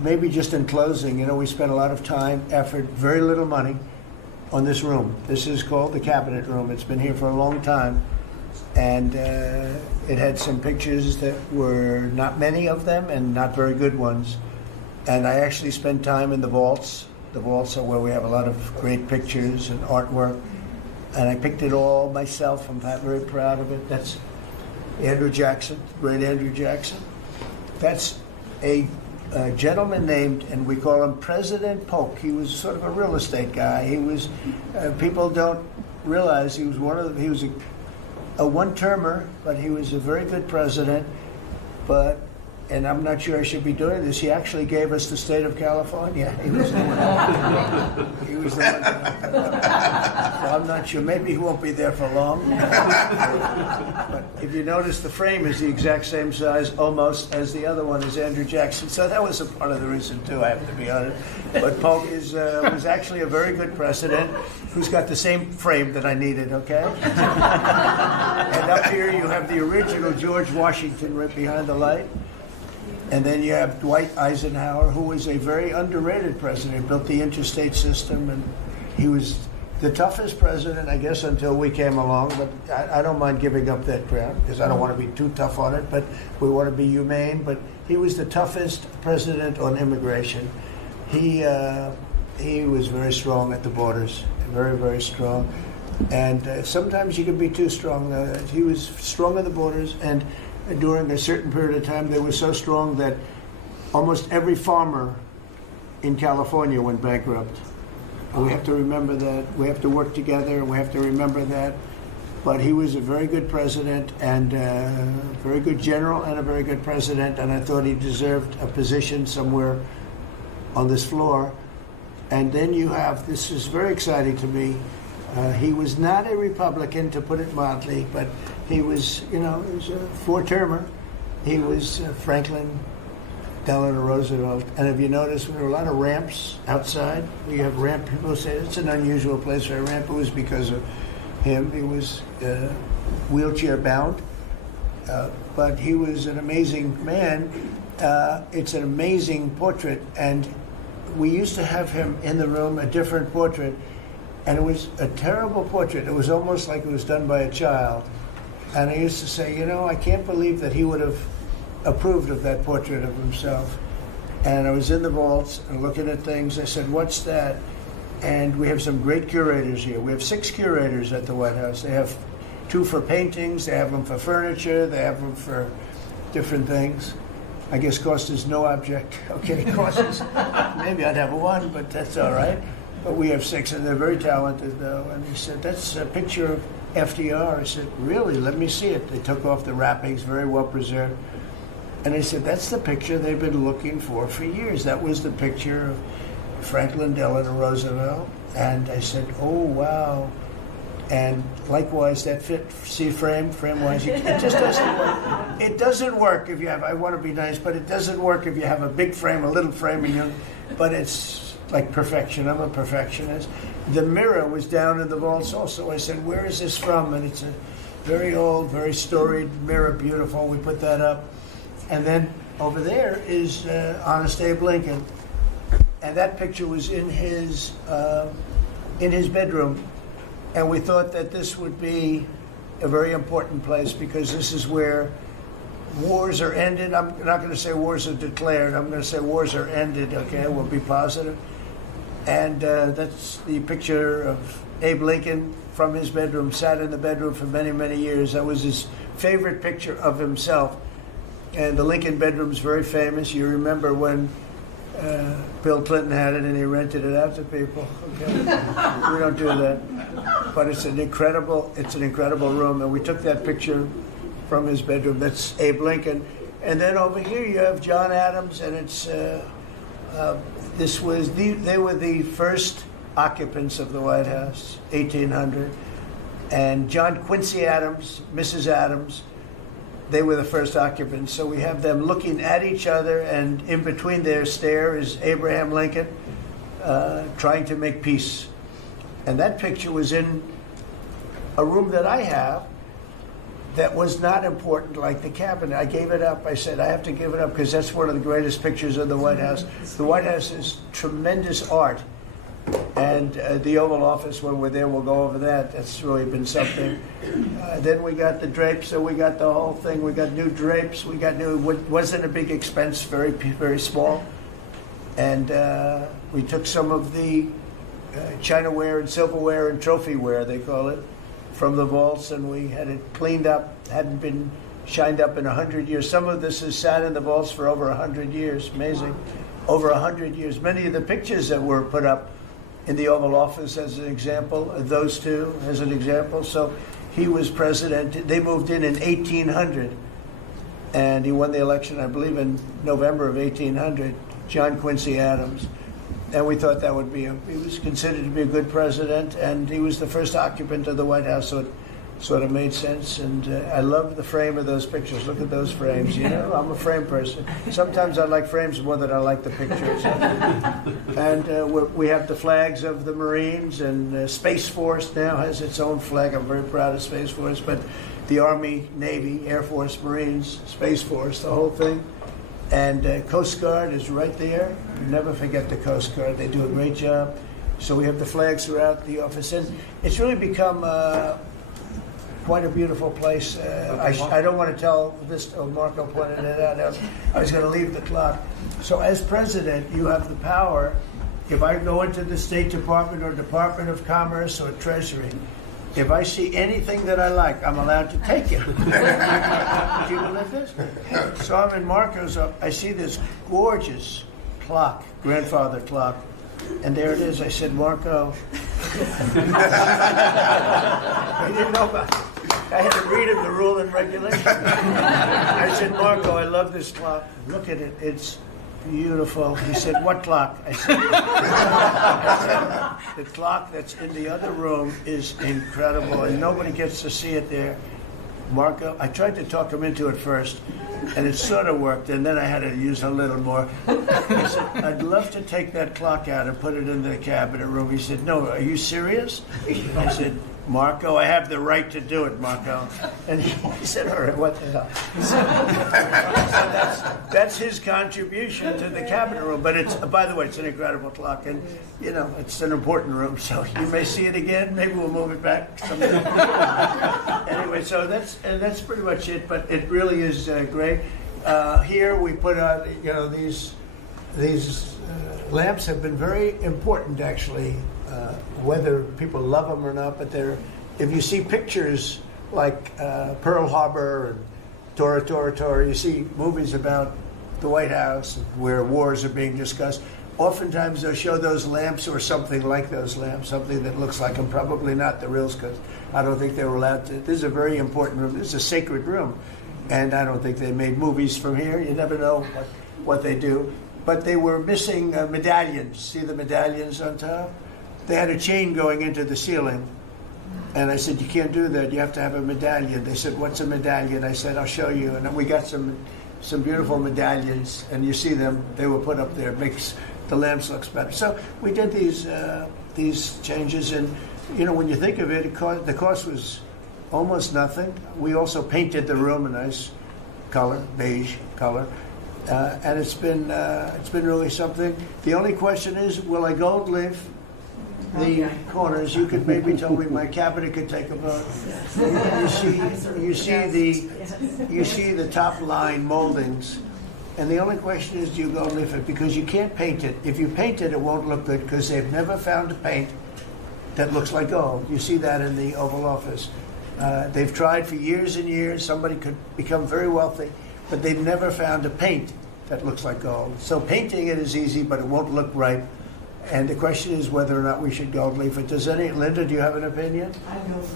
Maybe just in closing, we spent a lot of time, effort, very little money on this room. This is called the Cabinet Room. It's been here for a long time. And it had some pictures that were not many of them and not very good ones. And I actually spent time in the vaults. The vaults are where we have a lot of great pictures and artwork. And I picked it all myself. I'm very proud of it. That's Andrew Jackson, great Andrew Jackson. That's a gentleman named, and we call him President Polk. He was sort of a real estate guy. He was, people don't realize he was he was a one-termer, but he was a very good president. And I'm not sure I should be doing this, he actually gave us the state of California. He was the one. He was the one. So I'm not sure. Maybe he won't be there for long. But if you notice, the frame is the exact same size, almost, as the other one is Andrew Jackson. So that was a part of the reason, too, I have to be honest. But Polk was actually a very good president who's got the same frame that I needed, okay? And up here you have the original George Washington right behind the light. And then you have Dwight Eisenhower, who was a very underrated president, built the interstate system, and he was the toughest president, I guess, until we came along. But I don't mind giving up that crown, because I don't want to be too tough on it, but we want to be humane. But he was the toughest president on immigration. He was very strong at the borders, very, very strong. And sometimes you can be too strong. He was strong at the borders, and during a certain period of time, they were so strong that almost every farmer in California went bankrupt. And we have to remember that. We have to work together, and we have to remember that. But he was a very good president, and a very good general, and a very good president, and I thought he deserved a position somewhere on this floor. And then you have, this is very exciting to me, he was not a Republican, to put it mildly, but he was, he was a four-termer, He was Franklin Delano Roosevelt. And if you notice, there were a lot of ramps outside. We have ramp. People say it's an unusual place for a ramp. It was because of him. He was wheelchair bound, but he was an amazing man. It's an amazing portrait, and we used to have him in the room, a different portrait, and it was a terrible portrait. It was almost like it was done by a child. And I used to say, you know, I can't believe that he would have approved of that portrait of himself. And I was in the vaults and looking at things. I said, what's that? And we have some great curators here. We have 6 curators at the White House. They have 2 for paintings, they have them for furniture, they have them for different things. I guess cost is no object. Okay, cost is, maybe I'd have 1, but that's all right. But we have 6, and they're very talented, though. And he said, that's a picture of FDR. I said, really? Let me see it. They took off the wrappings, very well preserved. And I said, that's the picture they've been looking for years. That was the picture of Franklin Delano Roosevelt. And I said, oh, wow. And likewise, that fit, see frame-wise, it just doesn't work. It doesn't work if you have, I want to be nice, but it doesn't work if you have a big frame, a little frame, but it's like perfection. I'm a perfectionist. The mirror was down in the vaults also. I said, where is this from? And it's a very old, very storied mirror, beautiful. We put that up. And then over there is Honest Abe Lincoln. And that picture was in his bedroom. And we thought that this would be a very important place because this is where wars are ended. I'm not going to say wars are declared. I'm going to say wars are ended, okay? We'll be positive. And that's the picture of Abe Lincoln from his bedroom, sat in the bedroom for many, many years. That was his favorite picture of himself. And the Lincoln bedroom's very famous. You remember when Bill Clinton had it and he rented it out to people. Okay. We don't do that. But it's an incredible room. And we took that picture from his bedroom. That's Abe Lincoln. And then over here you have John Adams, and it's they were the first occupants of the White House, 1800. And John Quincy Adams, Mrs. Adams, they were the first occupants. So we have them looking at each other, and in between their stare is Abraham Lincoln trying to make peace. And that picture was in a room that I have that was not important like the cabinet. I gave it up. I said, I have to give it up because that's one of the greatest pictures of the White House. The White House is tremendous art. And the Oval Office, when we're there, we'll go over that. That's really been something. Then we got the drapes, so we got the whole thing. We got new drapes. We got new, wasn't a big expense, very, very small. And we took some of the chinaware and silverware and trophyware, they call it, from the vaults, and we had it cleaned up. Hadn't been shined up in 100 years. Some of this has sat in the vaults for over 100 years. Amazing. Over 100 years. Many of the pictures that were put up in the Oval Office as an example, those two as an example. So he was president. They moved in 1800, and he won the election, I believe, in November of 1800, John Quincy Adams. And we thought that would be, he was considered to be a good president, and he was the first occupant of the White House, so it sort of made sense. And I love the frame of those pictures. Look at those frames, you know? I'm a frame person. Sometimes I like frames more than I like the pictures. And we have the flags of the Marines, and Space Force now has its own flag. I'm very proud of Space Force, but the Army, Navy, Air Force, Marines, Space Force, the whole thing. And Coast Guard is right there. Never forget the Coast Guard. They do a great job. So we have the flags throughout the office. And it's really become quite a beautiful place. I don't want to tell this, Marco pointed it out. I was going to leave the clock. So as president, you have the power. If I go into the State Department or Department of Commerce or Treasury, if I see anything that I like, I'm allowed to take it. Do you believe this? So I'm in Marco's. I see this gorgeous clock, grandfather clock, and there it is. I said, Marco. I didn't know about it. I had to read him the rule and regulation. I said, Marco, I love this clock. Look at it. It's beautiful. He said, what clock? I said, the clock that's in the other room is incredible, and nobody gets to see it there. Marco, I tried to talk him into it first, and it sort of worked, and then I had to use a little more. I said, I'd love to take that clock out and put it in the cabinet room. He said, no, are you serious? I said, Marco, I have the right to do it, Marco. And he said, all right, what the hell? So that's his contribution to the cabinet room. But it's, by the way, it's an incredible clock, and you know, it's an important room. So you may see it again. Maybe we'll move it back someday. Anyway, so that's pretty much it. But it really is great. Here we put out, you know, these lamps have been very important, actually. Whether people love them or not, but if you see pictures like Pearl Harbor and Tora Tora Tora, you see movies about the White House where wars are being discussed, oftentimes they'll show those lamps or something like those lamps, something that looks like them, probably not the reals, because I don't think they were allowed to. This is a very important room. This is a sacred room, and I don't think they made movies from here. You never know what they do. But they were missing medallions. See the medallions on top? They had a chain going into the ceiling, and I said, you can't do that, you have to have a medallion. They said, what's a medallion? I said, I'll show you. And we got some beautiful medallions, and you see them, they were put up there. It makes the lamps look better. So we did these changes, and you know, when you think of it, the cost was almost nothing. We also painted the room a nice color, beige color. And it's been really something. The only question is, will I gold leaf the corners? You could maybe tell me my cabinet could take a vote. You see the top line moldings, and the only question is, do you gold leaf it? Because you can't paint it. If you paint it, it won't look good because they've never found a paint that looks like gold. You see that in the Oval Office. They've tried for years and years. Somebody could become very wealthy, but they've never found a paint that looks like gold. So painting it is easy, but it won't look right. And the question is whether or not we should gold leaf it. Linda, do you have an opinion? I gold leaf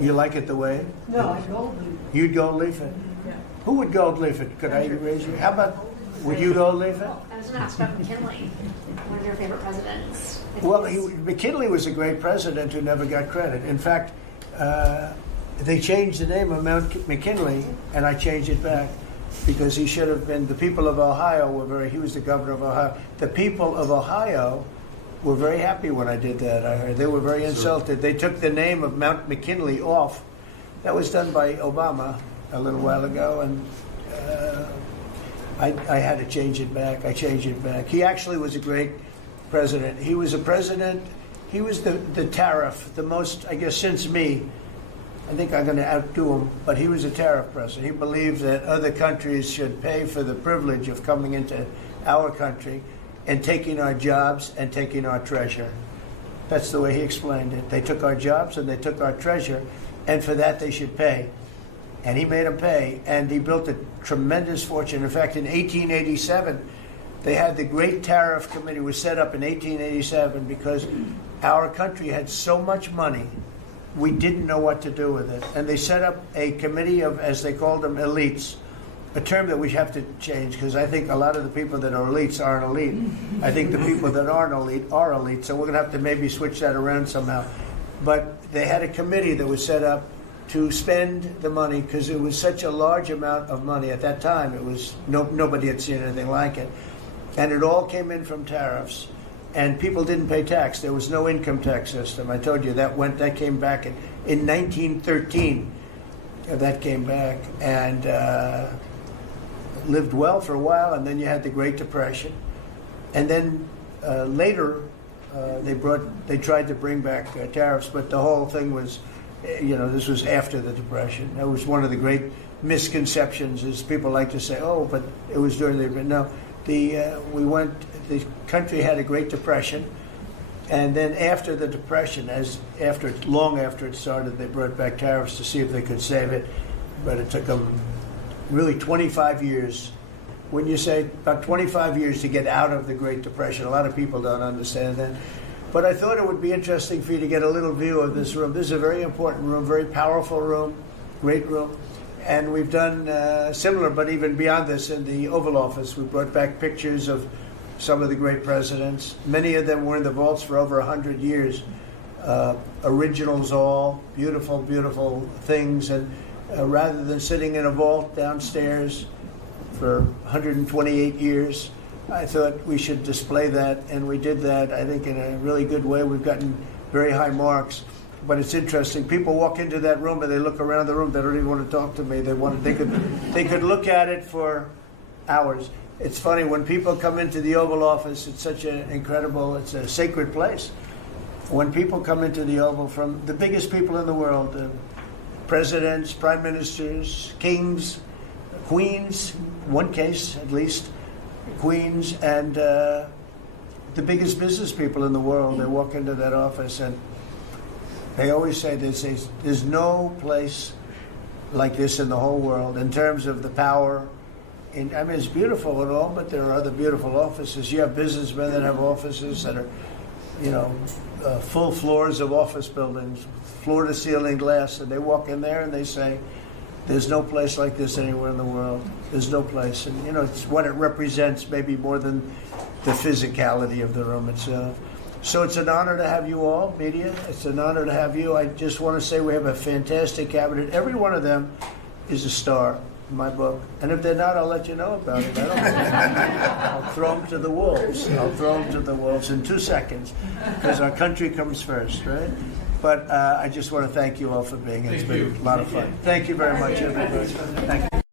it. You like it the way? No, I gold leaf it. You'd gold leaf it? Yeah. Who would gold leaf it? Could I raise you? How about, would you gold leaf it? I was going to ask about McKinley, one of your favorite presidents. Well, McKinley was a great president who never got credit. In fact, they changed the name of Mount McKinley, and I changed it back because he should have been. The people of Ohio he was the governor of Ohio. The people of Ohio were very happy when I did that. I heard they were very insulted. They took the name of Mount McKinley off. That was done by Obama a little while ago, and I had to change it back. I changed it back. He actually was a great president. He was a president. He was the tariff, the most, I guess, since me. I think I'm going to outdo him, but he was a tariff president. He believed that other countries should pay for the privilege of coming into our country and taking our jobs and taking our treasure. That's the way he explained it. They took our jobs and they took our treasure, and for that they should pay. And he made them pay, and he built a tremendous fortune. In fact, in 1887, they had the Great Tariff Committee was set up in 1887 because our country had so much money, we didn't know what to do with it. And they set up a committee of, as they called them, elites, a term that we have to change because I think a lot of the people that are elites aren't elite. I think the people that aren't elite are elite, so we're going to have to maybe switch that around somehow. But they had a committee that was set up to spend the money because it was such a large amount of money at that time. It was nobody had seen anything like it, and it all came in from tariffs, and people didn't pay tax. There was no income tax system. I told you that came back in 1913. That came back and lived well for a while, and then you had the Great Depression, and then later they tried to bring back tariffs, but the whole thing was. This was after the Depression. That was one of the great misconceptions. Is people like to say, "Oh, but it was during the." No, the country had a Great Depression, and then after the Depression, long after it started, they brought back tariffs to see if they could save it, but it took them really 25 years. When you say about 25 years to get out of the Great Depression, a lot of people don't understand that. But I thought it would be interesting for you to get a little view of this room. This is a very important room, very powerful room, great room. And we've done similar, but even beyond this, in the Oval Office. We brought back pictures of some of the great presidents. Many of them were in the vaults for over 100 years. Originals all, beautiful, beautiful things. And rather than sitting in a vault downstairs for 128 years. I thought we should display that, and we did that, I think, in a really good way. We've gotten very high marks. But it's interesting. People walk into that room and they look around the room. They don't even want to talk to me. They could look at it for hours. It's funny when people come into the Oval Office. It's such an incredible. It's a sacred place. When people come into the Oval from the biggest people in the world, presidents, prime ministers, kings, queens, one case at least, queens, and the biggest business people in the world. They walk into that office and they always say there's no place like this in the whole world in terms of the power. I mean, it's beautiful and all, but there are other beautiful offices. You have businessmen that have offices that are, full floors of office buildings, floor-to-ceiling glass, and they walk in there and they say, there's no place like this anywhere in the world. There's no place. And, it's what it represents maybe more than the physicality of the room itself. So it's an honor to have you all, media. It's an honor to have you. I just want to say we have a fantastic cabinet. Every one of them is a star in my book. And if they're not, I'll let you know about it. I'll throw them to the wolves. I'll throw them to the wolves in 2 seconds because our country comes first, right? But I just want to thank you all for being here. It's been a lot of fun. Thank you very much, everybody. Thank you.